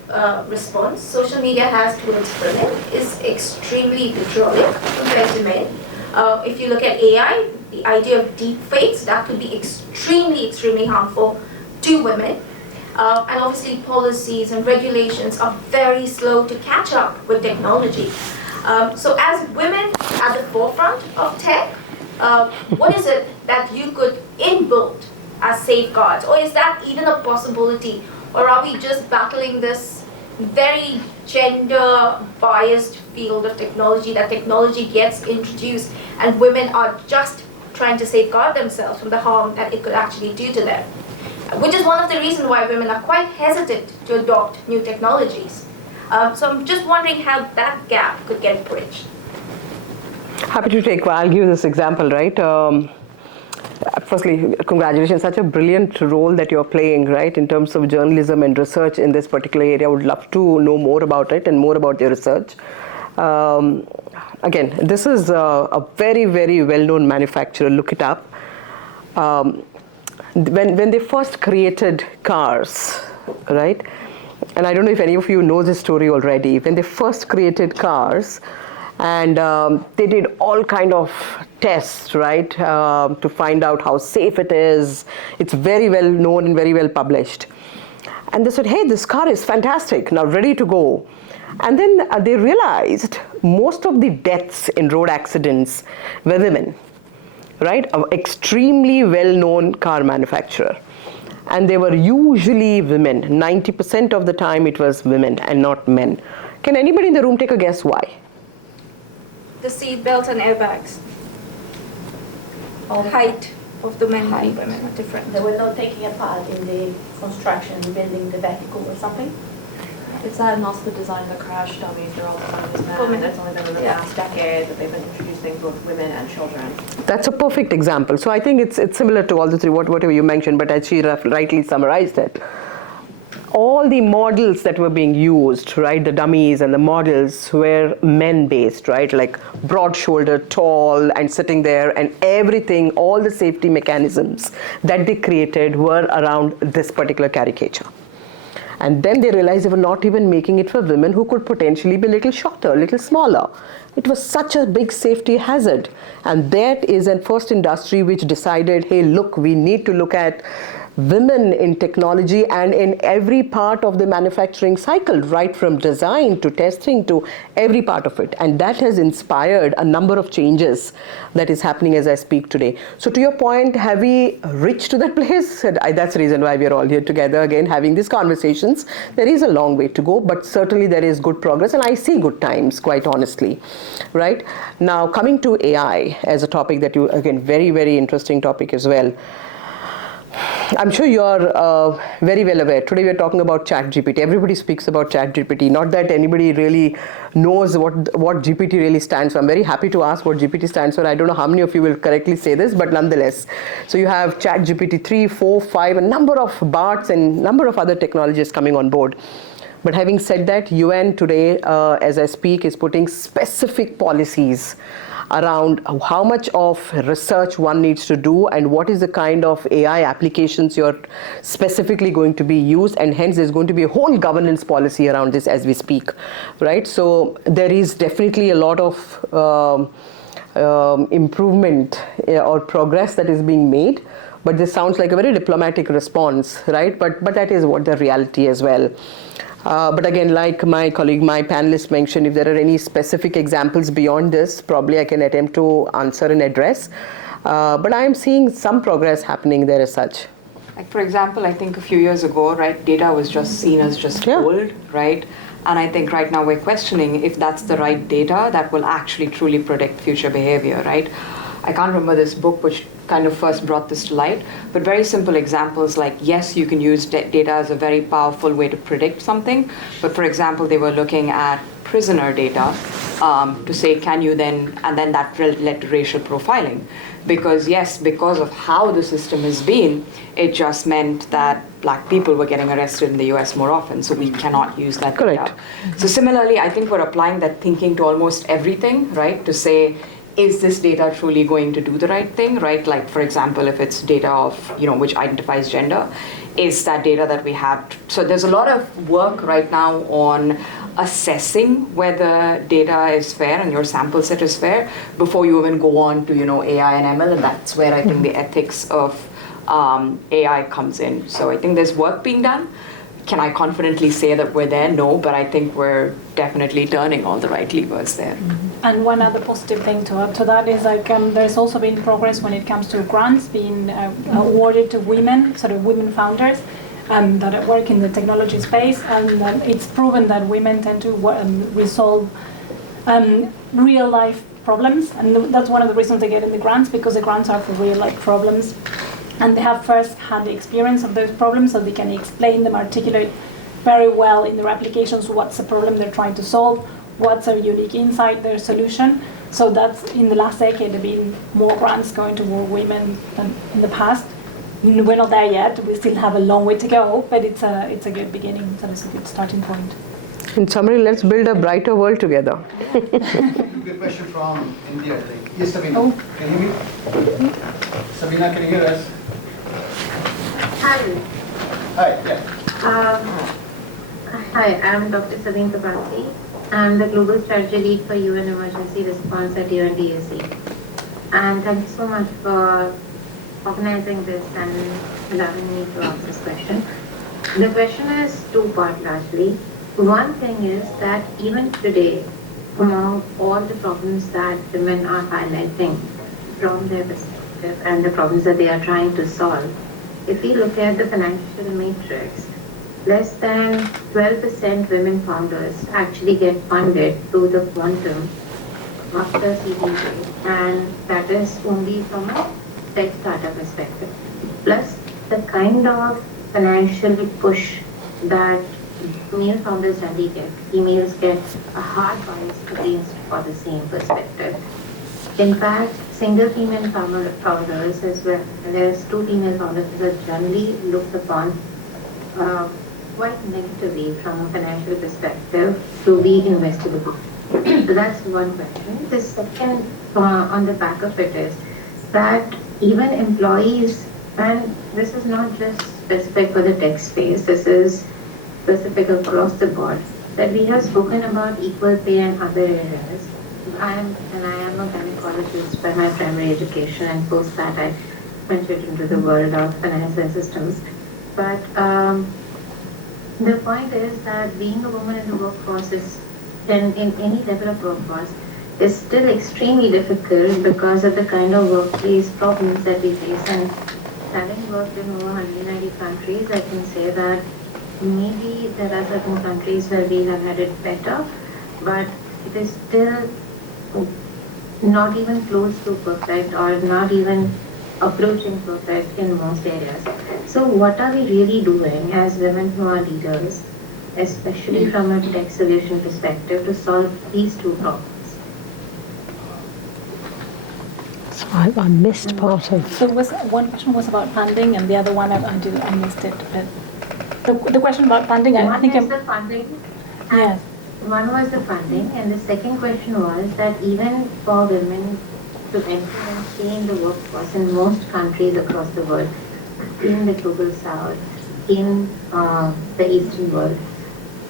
response social media has towards women is extremely vitriolic compared to men. If you look at AI, the idea of deep fakes, that could be extremely, extremely harmful to women. And obviously policies and regulations are very slow to catch up with technology. So as women at the forefront of tech, what is it that you could inbuild as safeguards? Or is that even a possibility? Or are we just battling this very gender-biased field of technology, that technology gets introduced and women are just trying to safeguard themselves from the harm that it could actually do to them? Which is one of the reasons why women are quite hesitant to adopt new technologies. So I'm just wondering how that gap could get bridged. Happy to I'll give this example, right? Firstly, congratulations, such a brilliant role that you're playing, right, in terms of journalism and research in this particular area. I would love to know more about it and more about your research. Again, this is a very, very well-known manufacturer. Look it up. When they first created cars, right, and I don't know if any of you know this story already, when they first created cars, and they did all kind of tests, right, to find out how safe it is. It's very well known and very well published. And they said, hey, this car is fantastic, now ready to go. And then they realized most of the deaths in road accidents were women, right? An extremely well-known car manufacturer. And they were usually women. 90% of the time it was women and not men. Can anybody in the room take a guess why? The seat belts and airbags. Height of the men and women are different. They were not taking a part in the construction, building the vehicle or something. It's that and also the design of the crash dummies. They're all designed as men. That's only been in the past decade that they've been introducing both women and children. That's a perfect example. So I think it's similar to all the three, whatever you mentioned, but as she rightly summarized it. All the models that were being used, right, the dummies and the models were men-based, right, like broad-shouldered, tall, and sitting there, and everything, all the safety mechanisms that they created were around this particular caricature. And then they realized they were not even making it for women who could potentially be a little shorter, a little smaller. It was such a big safety hazard. And that is a first industry which decided, hey, look, we need to look at women in technology and in every part of the manufacturing cycle, right from design to testing to every part of it. And that has inspired a number of changes that is happening as I speak today. So to your point, have we reached to that place? That's the reason why we are all here together again having these conversations. There is a long way to go, but certainly there is good progress, and I see good times, quite honestly, right? Now, coming to AI as a topic that you, again, very, very interesting topic as well. I'm sure you're very well aware. Today we're talking about ChatGPT. Everybody speaks about ChatGPT. Not that anybody really knows what GPT really stands for. I'm very happy to ask what GPT stands for. I don't know how many of you will correctly say this, but nonetheless. So you have ChatGPT 3, 4, 5, a number of BARTs and number of other technologies coming on board. But having said that, UN today, as I speak, is putting specific policies around how much of research one needs to do and what is the kind of AI applications you're specifically going to be used, and hence there's going to be a whole governance policy around this as we speak, right? So there is definitely a lot of improvement or progress that is being made, but this sounds like a very diplomatic response, right? But that is what the reality as well. But again, like my colleague, my panelist mentioned, if there are any specific examples beyond this, probably I can attempt to answer and address. But I am seeing some progress happening there as such. Like, for example, I think a few years ago, right, data was just seen as just old, right? And I think right now we're questioning if that's the right data that will actually truly predict future behavior, right? I can't remember this book which kind of first brought this to light. But very simple examples like, yes, you can use data as a very powerful way to predict something. But for example, they were looking at prisoner data to say, can you then, and then that led to racial profiling. Because yes, because of how the system has been, it just meant that black people were getting arrested in the US more often, so we cannot use that data. So similarly, I think we're applying that thinking to almost everything, right? To say, is this data truly going to do the right thing, right? Like, for example, if it's data of, which identifies gender, is that data that we have. So there's a lot of work right now on assessing whether data is fair and your sample set is fair before you even go on to, AI and ML, and that's where I think the ethics of AI comes in. So I think there's work being done. Can I confidently say that we're there? No, but I think we're definitely turning all the right levers there. And one other positive thing to add to that is there's also been progress when it comes to grants being awarded to women, sort of women founders that work in the technology space, and it's proven that women tend to resolve real life problems, and that's one of the reasons they get in the grants, because the grants are for real life problems. And they have first-hand experience of those problems, so they can explain them, articulate very well in their applications what's the problem they're trying to solve, what's a unique insight, their solution. So that's, in the last decade, there have been more grants going toward women than in the past. We're not there yet. We still have a long way to go, but it's a good beginning, so it's a good starting point. In summary, let's build a brighter world together. Good question from India, I think. Yes, Sabina. Oh. Can you hear me? Sabina, can you hear us? Hi. Hi, yeah. Hi, I'm Dr. Sabine Kapansi. I'm the Global Strategy Lead for UN Emergency Response at UNDAC. And thank you so much for organizing this and allowing me to ask this question. The question is two-part largely. One thing is that even today, among all the problems that women are highlighting from their perspective and the problems that they are trying to solve, if we look at the financial matrix, less than 12% women founders actually get funded to the quantum after CDA, and that is only from a tech startup perspective. Plus, the kind of financial push that male founders generally get, females get a hard bias against for the same perspective. In fact, single female founders as well as two female founders are generally looked upon quite negatively from a financial perspective to be investable. So that's one question. The second, on the back of it, is that even employees, and this is not just specific for the tech space, this is specific across the board, that we have spoken about equal pay and other areas. I am a gynecologist by my primary education, and post that I ventured into the world of finance and systems. But the point is that being a woman in the workforce is, and in any level of workforce, is still extremely difficult because of the kind of workplace problems that we face. And having worked in over 190 countries, I can say that maybe there are certain countries where we have had it better, but it is still not even close to perfect or not even approaching perfect in most areas. So what are we really doing as women who are leaders, especially from a tech solution perspective, to solve these two problems? So I missed part of... So one question was about funding, and the other one I missed it. But the question about funding, I think... One is the funding. Yes. One was the funding, and the second question was that even for women to enter and stay in the workforce in most countries across the world, in the global south, in the eastern world,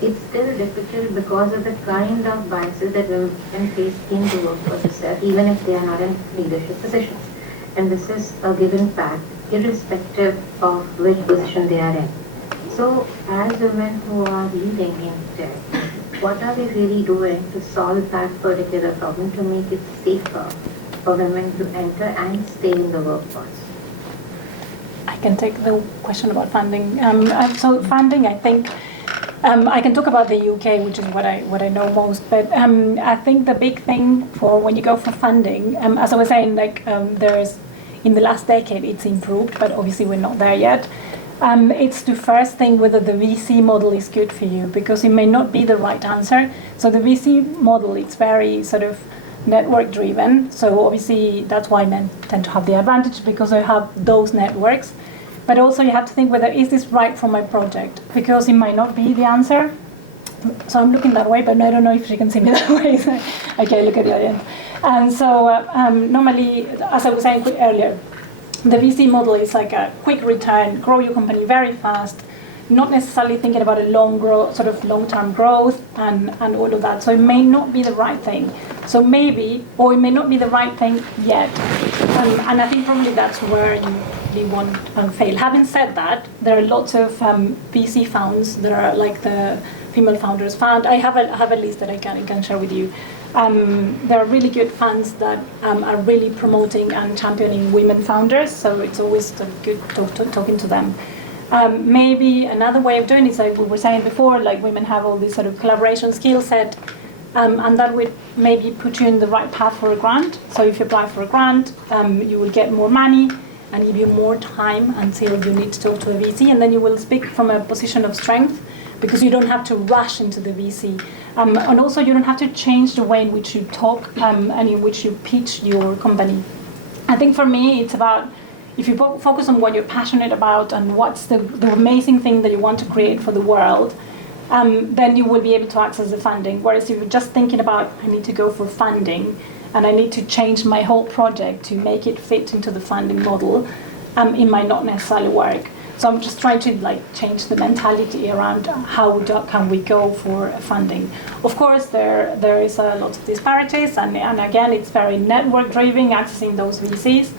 it's still difficult because of the kind of biases that women face in the workforce itself, even if they are not in leadership positions. And this is a given fact, irrespective of which position they are in. So, as women who are leading in tech, what are we really doing to solve that particular problem, to make it safer for women to enter and stay in the workforce? I can take the question about funding. So funding, I think, I can talk about the UK, which is what I know most. But I think the big thing for when you go for funding, as I was saying, like there is in the last decade it's improved, but obviously we're not there yet. It's to first think whether the VC model is good for you, because it may not be the right answer. So the VC model, it's very sort of network driven. So obviously that's why men tend to have the advantage, because they have those networks. But also you have to think whether is this right for my project, because it might not be the answer. So I'm looking that way, but I don't know if you can see me that way. So, okay, look at the audience. And so normally, as I was saying earlier, the VC model is like a quick return, grow your company very fast, not necessarily thinking about a long-term growth and all of that. So it may not be the right thing. So maybe, or it may not be the right thing yet. And I think probably that's where you really won't fail. Having said that, there are lots of VC funds. There are like the Female Founders Fund. I have a list that I can share with you. There are really good funds that are really promoting and championing women founders, so it's always good talking to them. Maybe another way of doing it is, like we were saying before, like women have all this sort of collaboration skill set, and that would maybe put you in the right path for a grant. So if you apply for a grant, you will get more money and give you more time until you need to talk to a VC, and then you will speak from a position of strength, because you don't have to rush into the VC. And also you don't have to change the way in which you talk and in which you pitch your company. I think for me, it's about, if you focus on what you're passionate about and what's the amazing thing that you want to create for the world, then you will be able to access the funding. Whereas if you're just thinking about, I need to go for funding and I need to change my whole project to make it fit into the funding model, it might not necessarily work. So I'm just trying to change the mentality around how can we go for funding. Of course, there is a lot of disparities, and again, it's very network driven, accessing those VCs.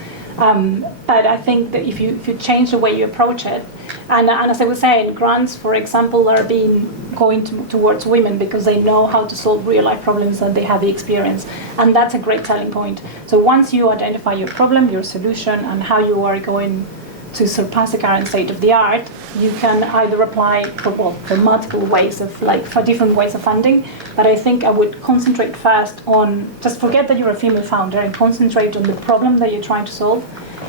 But I think that if you change the way you approach it, and as I was saying, grants, for example, are going towards women because they know how to solve real life problems and they have the experience, and that's a great selling point. So once you identify your problem, your solution, and how you are going to surpass the current state of the art, you can either apply for multiple ways of for different ways of funding. But I think I would concentrate first on, just forget that you're a female founder and concentrate on the problem that you're trying to solve.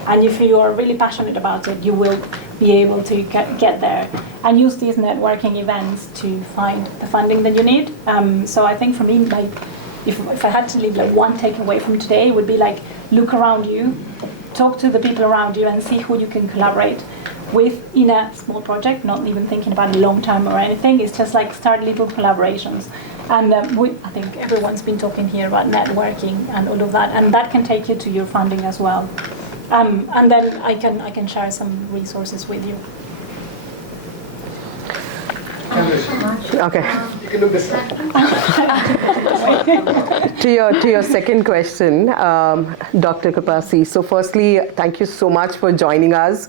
And if you are really passionate about it, you will be able to get there and use these networking events to find the funding that you need. So I think for me, if I had to leave one takeaway from today, it would be look around you, talk to the people around you and see who you can collaborate with in a small project, not even thinking about it long term or anything. It's just start little collaborations. And I think everyone's been talking here about networking and all of that, and that can take you to your funding as well. And then I can share some resources with you. Okay. You can look this way. To your second question, Dr. Kapasi. So firstly, thank you so much for joining us.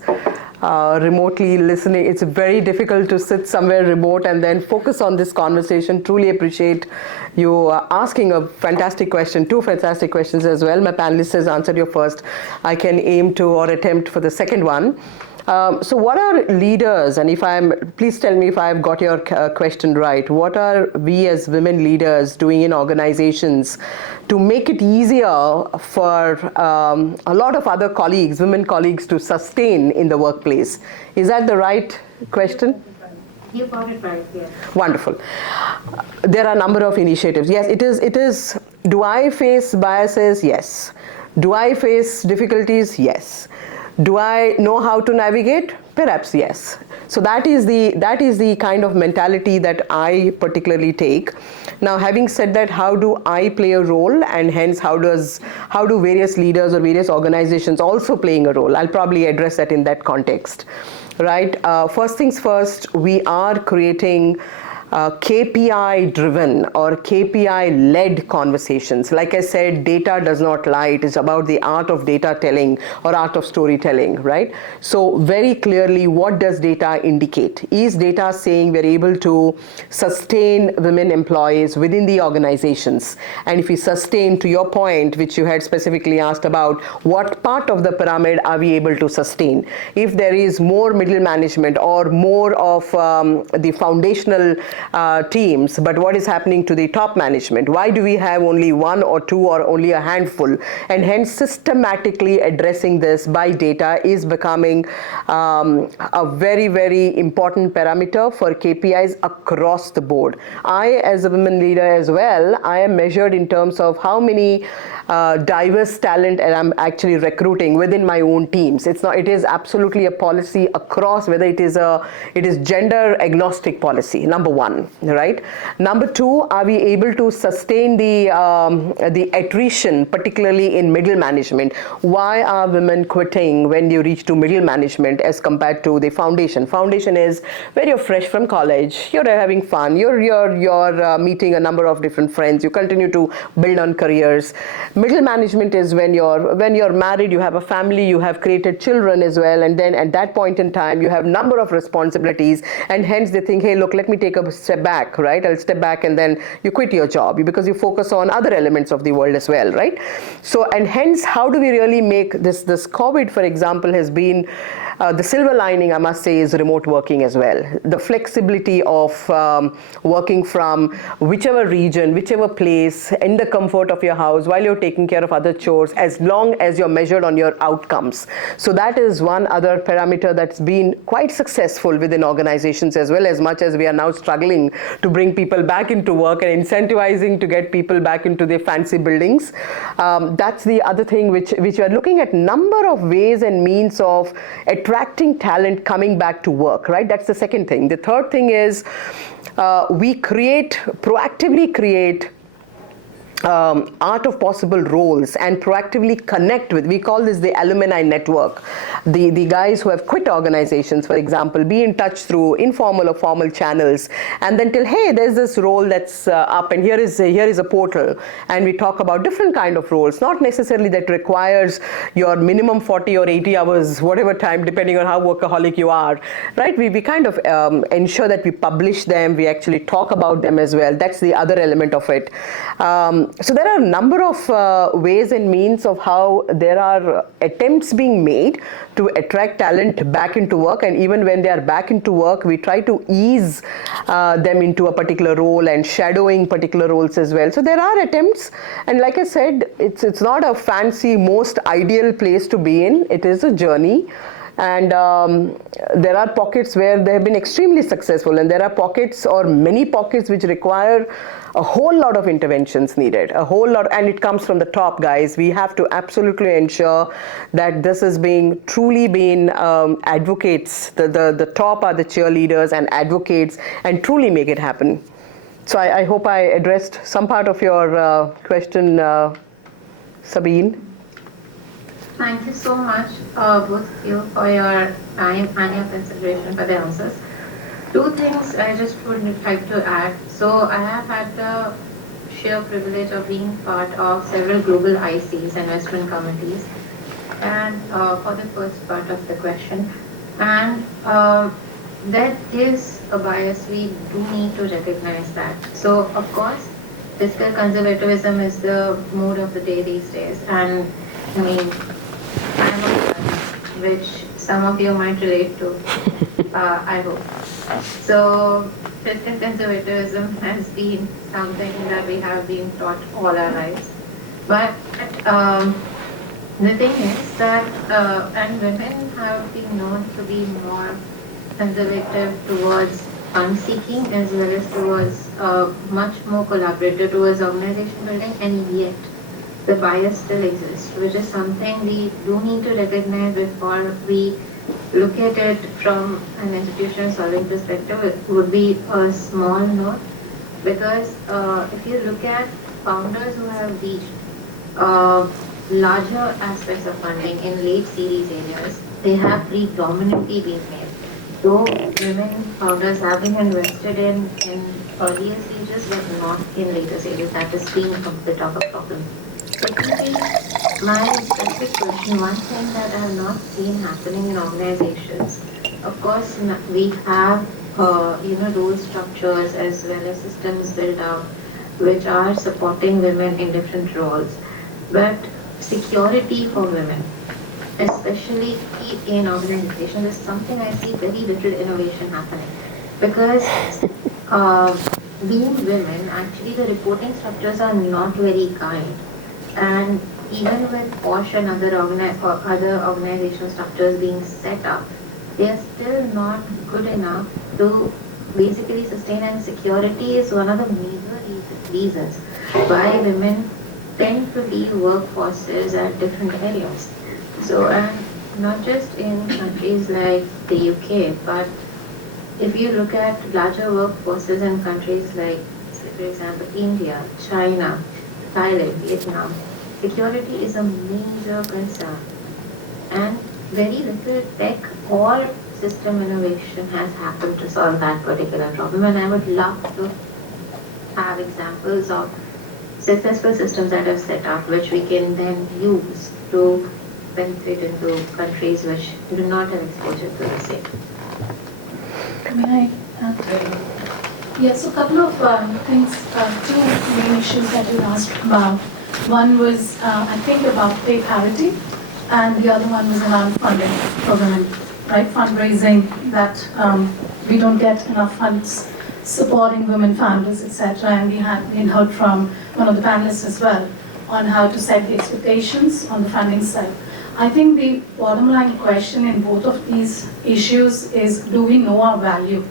Remotely listening. It's very difficult to sit somewhere remote and then focus on this conversation. Truly appreciate you asking a fantastic question, two fantastic questions as well. My panelist has answered your first. I can aim to or attempt for the second one. So what are leaders, and please tell me if I've got your question right, what are we as women leaders doing in organizations to make it easier for a lot of other colleagues, women colleagues, to sustain in the workplace? Is that the right question? You got it right, yes. Wonderful. There are a number of initiatives. Yes, it is. Do I face biases? Yes. Do I face difficulties? Yes. Do I know how to navigate? Perhaps yes. So that is the kind of mentality that I particularly take. Now, having said that, how do I play a role, and hence how do various leaders or various organizations also playing a role? I'll probably address that in that context, right? First things first, we are creating KPI-driven or KPI-led conversations. Like I said, data does not lie. It is about the art of data telling or art of storytelling, right? So very clearly, what does data indicate? Is data saying we're able to sustain women employees within the organizations? And if we sustain, to your point, which you had specifically asked about, what part of the pyramid are we able to sustain? If there is more middle management or more of the foundational teams, but what is happening to the top management? Why do we have only one or two or only a handful? And hence systematically addressing this by data is becoming a very, very important parameter for KPIs across the board. I, as a women leader as well, I am measured in terms of how many diverse talent and I'm actually recruiting within my own teams. It is absolutely a policy across, whether it is gender agnostic policy, number one, right? Number two, are we able to sustain the attrition, particularly in middle management? Why are women quitting when you reach to middle management as compared to the foundation? Foundation is where you're fresh from college, you're having fun, you're meeting a number of different friends, you continue to build on careers. Middle management is when you're married, you have a family, you have created children as well, and then at that point in time you have number of responsibilities, and hence they think, hey, look, let me take a step back, right? I'll step back, and then you quit your job because you focus on other elements of the world as well, right? So, and hence, how do we really make this COVID, for example, has been the silver lining, I must say, is remote working as well. The flexibility of working from whichever region, whichever place, in the comfort of your house, while you're taking care of other chores, as long as you're measured on your outcomes. So that is one other parameter that's been quite successful within organizations as well, as much as we are now struggling to bring people back into work and incentivizing to get people back into their fancy buildings. That's the other thing which we are looking at, number of ways and means of attracting talent coming back to work, right? That's the second thing. The third thing is we proactively create art of possible roles and proactively connect with, we call this the alumni network, the guys who have quit organizations, for example, be in touch through informal or formal channels, and then tell, hey, there's this role that's up, and here is a portal, and we talk about different kind of roles, not necessarily that requires your minimum 40 or 80 hours, whatever time, depending on how workaholic you are, right? We kind of ensure that we publish them, we actually talk about them as well. That's the other element of it. So there are a number of ways and means of how there are attempts being made to attract talent back into work, and even when they are back into work, we try to ease them into a particular role and shadowing particular roles as well. So there are attempts, and like I said, it's not a fancy, most ideal place to be in. It is a journey. And there are pockets where they have been extremely successful, and there are pockets or many pockets which require a whole lot of interventions needed, a whole lot, and it comes from the top, guys. We have to absolutely ensure that this is truly being advocates. The top are the cheerleaders and advocates, and truly make it happen. So I hope I addressed some part of your question, Sabine. Thank you so much, both of you, for your time and your consideration for the answers. Two things I just would like to add. So I have had the sheer privilege of being part of several global ICs, investment committees, and for the first part of the question. And there is a bias, we do need to recognize that. So of course, fiscal conservatism is the mood of the day these days. And I mean, I'm a girl, which some of you might relate to, I hope. So fiscal conservatism has been something that we have been taught all our lives. But the thing is that, and women have been known to be more conservative towards fund-seeking as well as towards much more collaborative towards organization building, and yet the bias still exists, which is something we do need to recognize before we look at it from an institutional solving perspective. It would be a small note, because if you look at founders who have reached larger aspects of funding in late series areas, they have predominantly been male. Though women founders have been invested in earlier stages, but not in later stages, that has been a bit of a problem. Secondly, my specific question, one thing that I have not seen happening in organizations, of course, we have role structures as well as systems built out which are supporting women in different roles. But security for women, especially in organizations, is something I see very little innovation happening. Because being women, actually the reporting structures are not very kind. And even with POSH and other organizational structures being set up, they are still not good enough to basically sustain, and security is one of the major reasons why women tend to leave workforces at different areas. So, and not just in countries like the UK, but if you look at larger workforces in countries like, say, for example, India, China, Thailand, Vietnam, security is a major concern. And very little tech or system innovation has happened to solve that particular problem. And I would love to have examples of successful systems that have set up, which we can then use to benefit into countries which do not have exposure to the same. May I? Yes, so a couple of things, two main issues that you asked about. One was, I think, about pay parity, and the other one was around funding for women, right? Fundraising, that we don't get enough funds supporting women founders, etc. And we heard from one of the panelists as well on how to set the expectations on the funding side. I think the bottom line question in both of these issues is, do we know our value?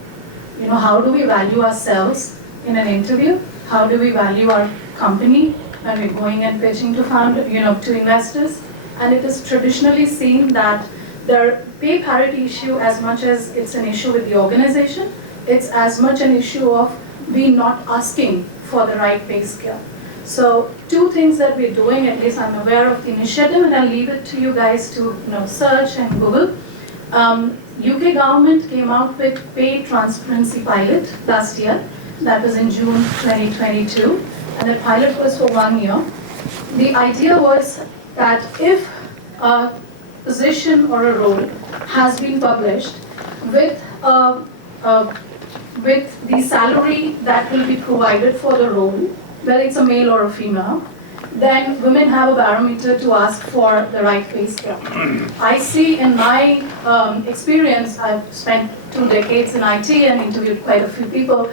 You know, how do we value ourselves in an interview? How do we value our company when we're going and pitching to to investors? And it is traditionally seen that the pay parity issue, as much as it's an issue with the organization, it's as much an issue of we not asking for the right pay scale. So two things that we're doing, at least I'm aware of the initiative, and I'll leave it to you guys to search and Google. UK government came out with pay transparency pilot last year. That was in June 2022, and the pilot was for 1 year. The idea was that if a position or a role has been published with the salary that will be provided for the role, whether it's a male or a female, then women have a barometer to ask for the right pay scale. I see in my experience, I've spent 2 decades in IT and interviewed quite a few people.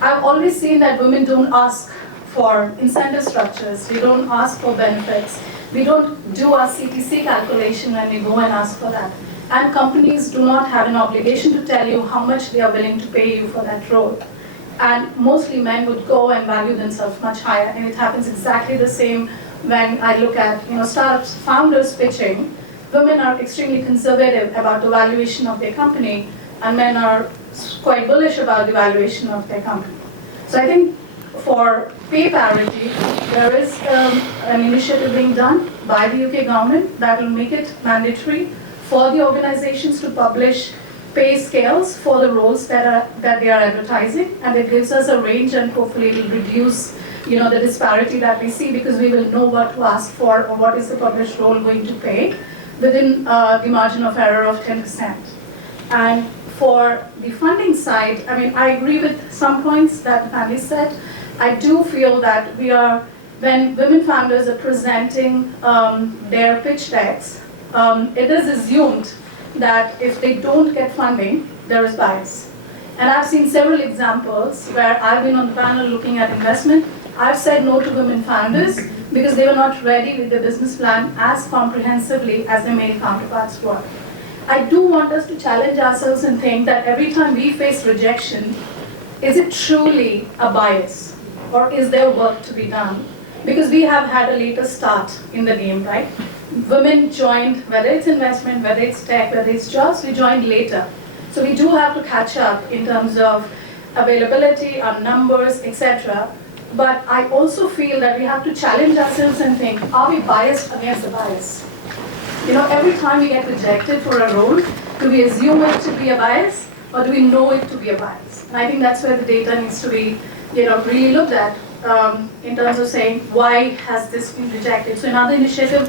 I've always seen that women don't ask for incentive structures, we don't ask for benefits, we don't do our CTC calculation when we go and ask for that. And companies do not have an obligation to tell you how much they are willing to pay you for that role. And mostly men would go and value themselves much higher, and it happens exactly the same when I look at startups, founders pitching. Women are extremely conservative about the valuation of their company, and men are quite bullish about the valuation of their company. So I think for pay parity, there is an initiative being done by the UK government that will make it mandatory for the organizations to publish pay scales for the roles that they are advertising, and it gives us a range, and hopefully it will reduce the disparity that we see, because we will know what to ask for or what is the published role going to pay within the margin of error of 10%. And for the funding side, I agree with some points that Andy said. I do feel that when women founders are presenting their pitch decks, it is assumed that if they don't get funding, there is bias. And I've seen several examples where I've been on the panel looking at investment. I've said no to women founders because they were not ready with the business plan as comprehensively as their male counterparts were. I do want us to challenge ourselves and think that every time we face rejection, is it truly a bias? Or is there work to be done? Because we have had a later start in the game, right? Women joined, whether it's investment, whether it's tech, whether it's jobs, we joined later. So we do have to catch up in terms of availability, our numbers, etc. But I also feel that we have to challenge ourselves and think, are we biased against the bias? Every time we get rejected for a role, do we assume it to be a bias, or do we know it to be a bias? And I think that's where the data needs to be really looked at. In terms of saying, why has this been rejected? So another initiative,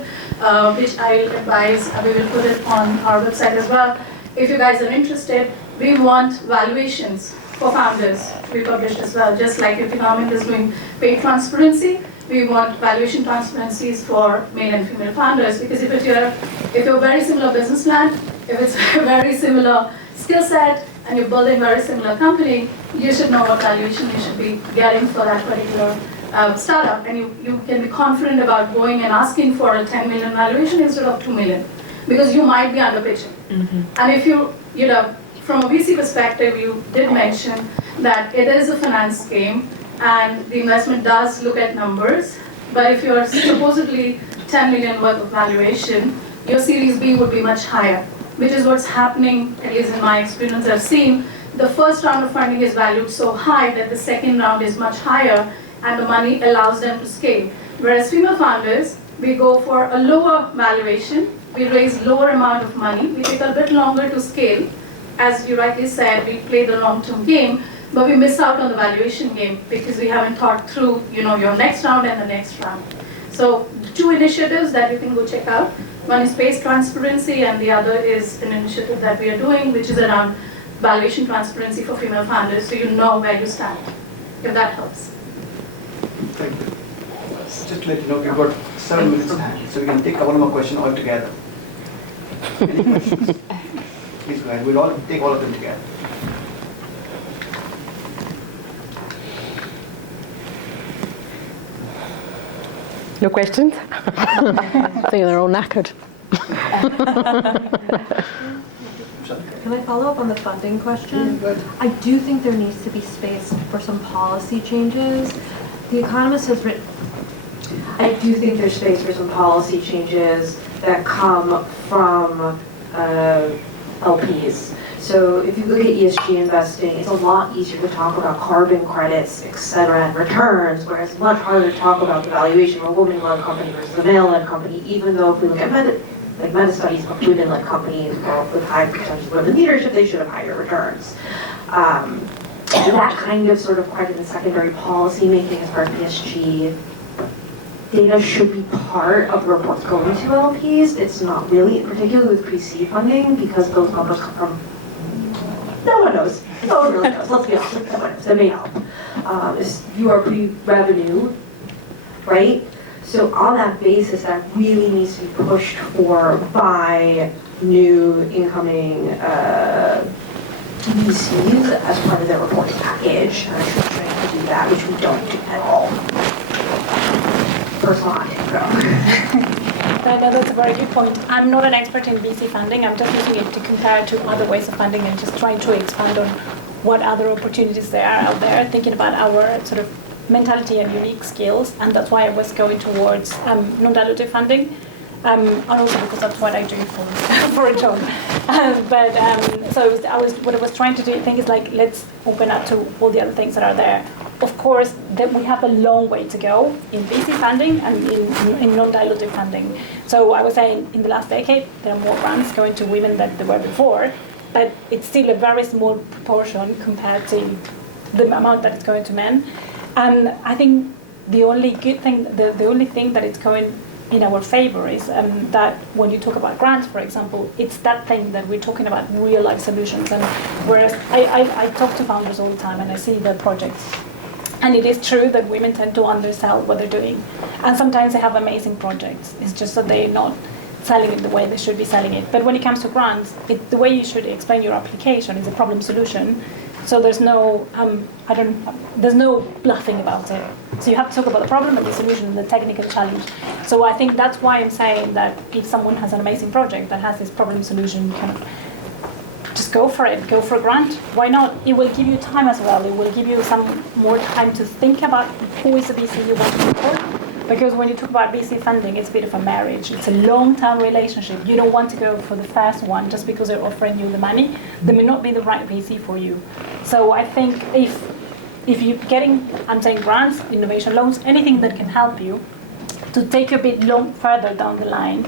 which I'll advise, we will put it on our website as well. If you guys are interested, we want valuations for founders to be published as well. Just like if the government is doing pay transparency, we want valuation transparencies for male and female founders. Because if you're a very similar business plan, if it's a very similar skill set, and you're building a very similar company, you should know what valuation you should be getting for that particular startup, and you can be confident about going and asking for a 10 million valuation instead of 2 million, because you might be underpitching. And if you know, from a VC perspective, you did mention that it is a finance game, and the investment does look at numbers, but if you're supposedly 10 million worth of valuation, your Series B would be much higher, which is what's happening, at least in my experience I've seen. The first round of funding is valued so high that the second round is much higher, and the money allows them to scale. Whereas female founders, we go for a lower valuation, we raise lower amount of money, we take a bit longer to scale. As you rightly said, we play the long-term game, but we miss out on the valuation game because we haven't thought through, you know, your next round and the next round. So the two initiatives that you can go check out, one is Space Transparency, and the other is an initiative that we are doing, which is around valuation transparency for female founders, so you know where you stand, if that helps. Thank you. Just to let you know, we've got 7 minutes in hand, so we can take one more question all together. Any questions? Please go ahead. We'll all take all of them together. No questions? I think they're all knackered. Can I follow up on the funding question? I do think there needs to be space for some policy changes. The Economist has written, I do think there's space for some policy changes that come from LPs. So if you look at ESG investing, it's a lot easier to talk about carbon credits, et cetera, and returns, whereas it's much harder to talk about the valuation of a woman-led company versus a male-led company, even though if we look at meta studies of women-led companies with high percentage of women leadership, they should have higher returns. That kind of sort of credit and secondary policy making as part of ESG data should be part of the reports going to LPs. It's not really, particularly with pre-seed funding, because those numbers come from, no one knows. No one really knows, let's be honest, no one knows, that may help. You are pre-revenue, right? So on that basis, that really needs to be pushed for by new incoming VCs as part of their reporting package. And I'm trying to do that, which we don't do at all. Personal anecdote. That's a very good point. I'm not an expert in VC funding. I'm just using it to compare to other ways of funding and just trying to expand on what other opportunities there are out there, thinking about our sort of mentality and unique skills, and that's why I was going towards non-dilutive funding, and also because that's what I do for a job. What I was trying to do, I think, is like, let's open up to all the other things that are there. Of course, that we have a long way to go in VC funding and in non-dilutive funding. So I was saying, in the last decade, there are more grants going to women than there were before, but it's still a very small proportion compared to the amount that is going to men. And I think the only good thing, the only thing that is going in our favor is that when you talk about grants, for example, it's that thing that we're talking about, real life solutions. And whereas I talk to founders all the time and I see their projects, and it is true that women tend to undersell what they're doing. And sometimes they have amazing projects. It's just that they're not selling it the way they should be selling it. But when it comes to grants, the way you should explain your application is a problem solution. So there's no, there's no bluffing about it. So you have to talk about the problem and the solution and the technical challenge. So I think that's why I'm saying that if someone has an amazing project that has this problem solution, kind of just go for it, go for a grant. Why not? It will give you time as well. It will give you some more time to think about who is the VC you want to support. Because when you talk about VC funding, it's a bit of a marriage. It's a long-term relationship. You don't want to go for the first one just because they're offering you the money. They may not be the right VC for you. So I think if you're getting, I'm saying grants, innovation loans, anything that can help you to take a bit further down the line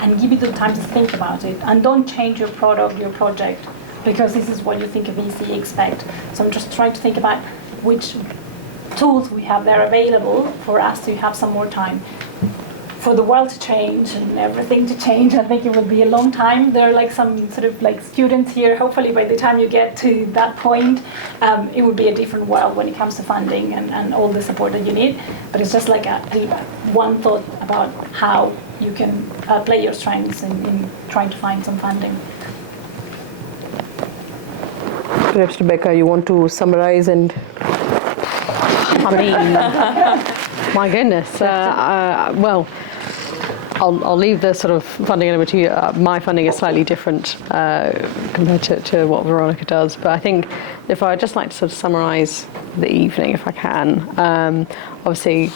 and give you the time to think about it. And don't change your product, your project, because this is what you think a VC expect. So I'm just trying to think about which tools we have there available for us to have some more time. For the world to change and everything to change, I think it will be a long time. There are like some sort of like students here. Hopefully by the time you get to that point, it would be a different world when it comes to funding and all the support that you need. But it's just like one thought about how you can play your strengths in trying to find some funding. Perhaps Rebecca, you want to summarize and... I mean, my goodness. Well, I'll leave the sort of funding element to you. My funding is slightly different compared to what Veronica does. But I think if I'd just like to sort of summarise the evening, if I can. Obviously,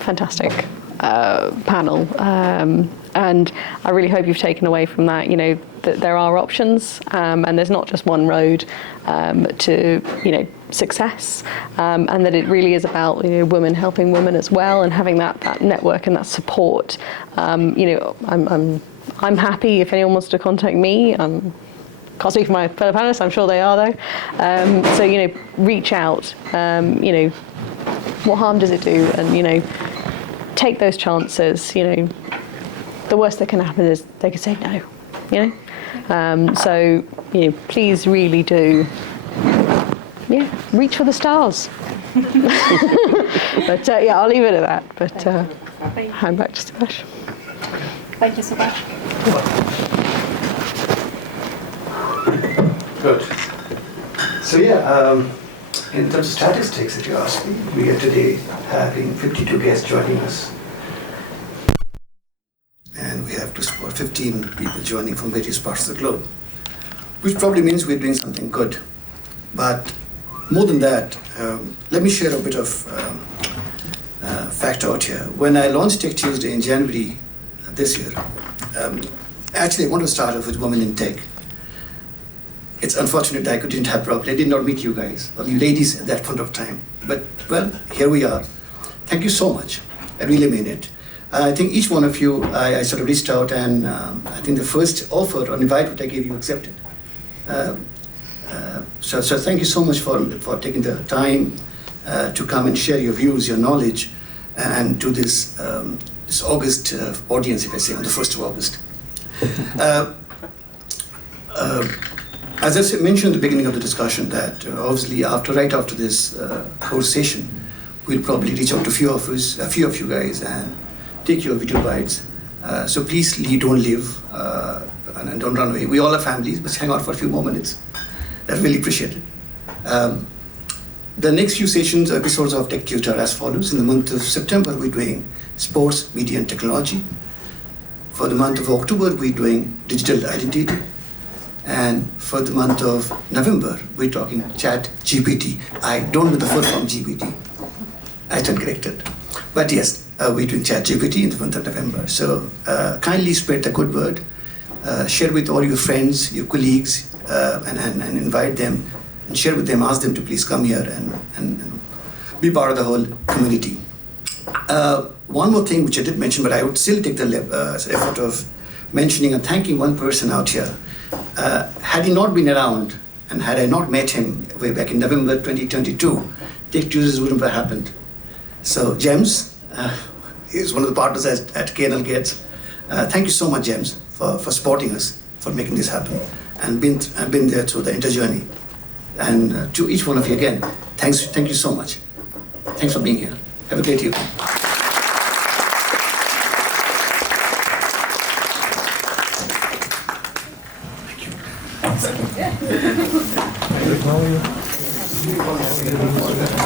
fantastic panel. And I really hope you've taken away from that, you know, that there are options and there's not just one road to, you know, success, and that it really is about, you know, women helping women as well, and having that network and that support. You know, I'm happy if anyone wants to contact me. Can't speak for my fellow panelists, I'm sure they are though. So, you know, reach out. You know, what harm does it do? And, you know, take those chances. You know, the worst that can happen is they could say no. You know, so, you know, please really do. Yeah, reach for the stars. But yeah, I'll leave it at that. But hand back to Subhash. Thank you so much. Good. So yeah, in terms of statistics that you asked me, we are today having 52 guests joining us. And we have to support 15 people joining from various parts of the globe, which probably means we're doing something good. But more than that, let me share a bit of fact out here. When I launched Tech Tuesday in January this year, actually I wanted to start off with Women in Tech. It's unfortunate that I didn't have probably. I did not meet you guys, or you ladies at that point of time. But, well, here we are. Thank you so much. I really mean it. I think each one of you, I sort of reached out, and I think the first offer or invite that I gave you accepted. So thank you so much for taking the time to come and share your views, your knowledge, and to this August audience, if I say, on the 1st of August. As I mentioned at the beginning of the discussion, that obviously right after this whole session, we'll probably reach out to a few of you guys, and take your video bites. So please don't leave and don't run away. We all have families, but hang out for a few more minutes. I really appreciate it. The next few sessions, episodes of Tech Tuesday are as follows. In the month of September, we're doing sports, media, and technology. For the month of October, we're doing digital identity. And for the month of November, we're talking Chat GPT. I don't know the full form GPT. I stand corrected. But yes, we're doing Chat GPT in the month of November. So kindly spread the good word. Share with all your friends, your colleagues, and invite them, and share with them, ask them to please come here and be part of the whole community. One more thing which I did mention, but I would still take the effort of mentioning and thanking one person out here. Had he not been around, and had I not met him way back in November 2022, Tech Tuesdays wouldn't have happened. So James, he's one of the partners at KNL Gates. Thank you so much, James, for supporting us, for making this happen, and been there through the entire journey. And to each one of you again, thank you so much. Thanks for being here. Have a great evening. Thank you.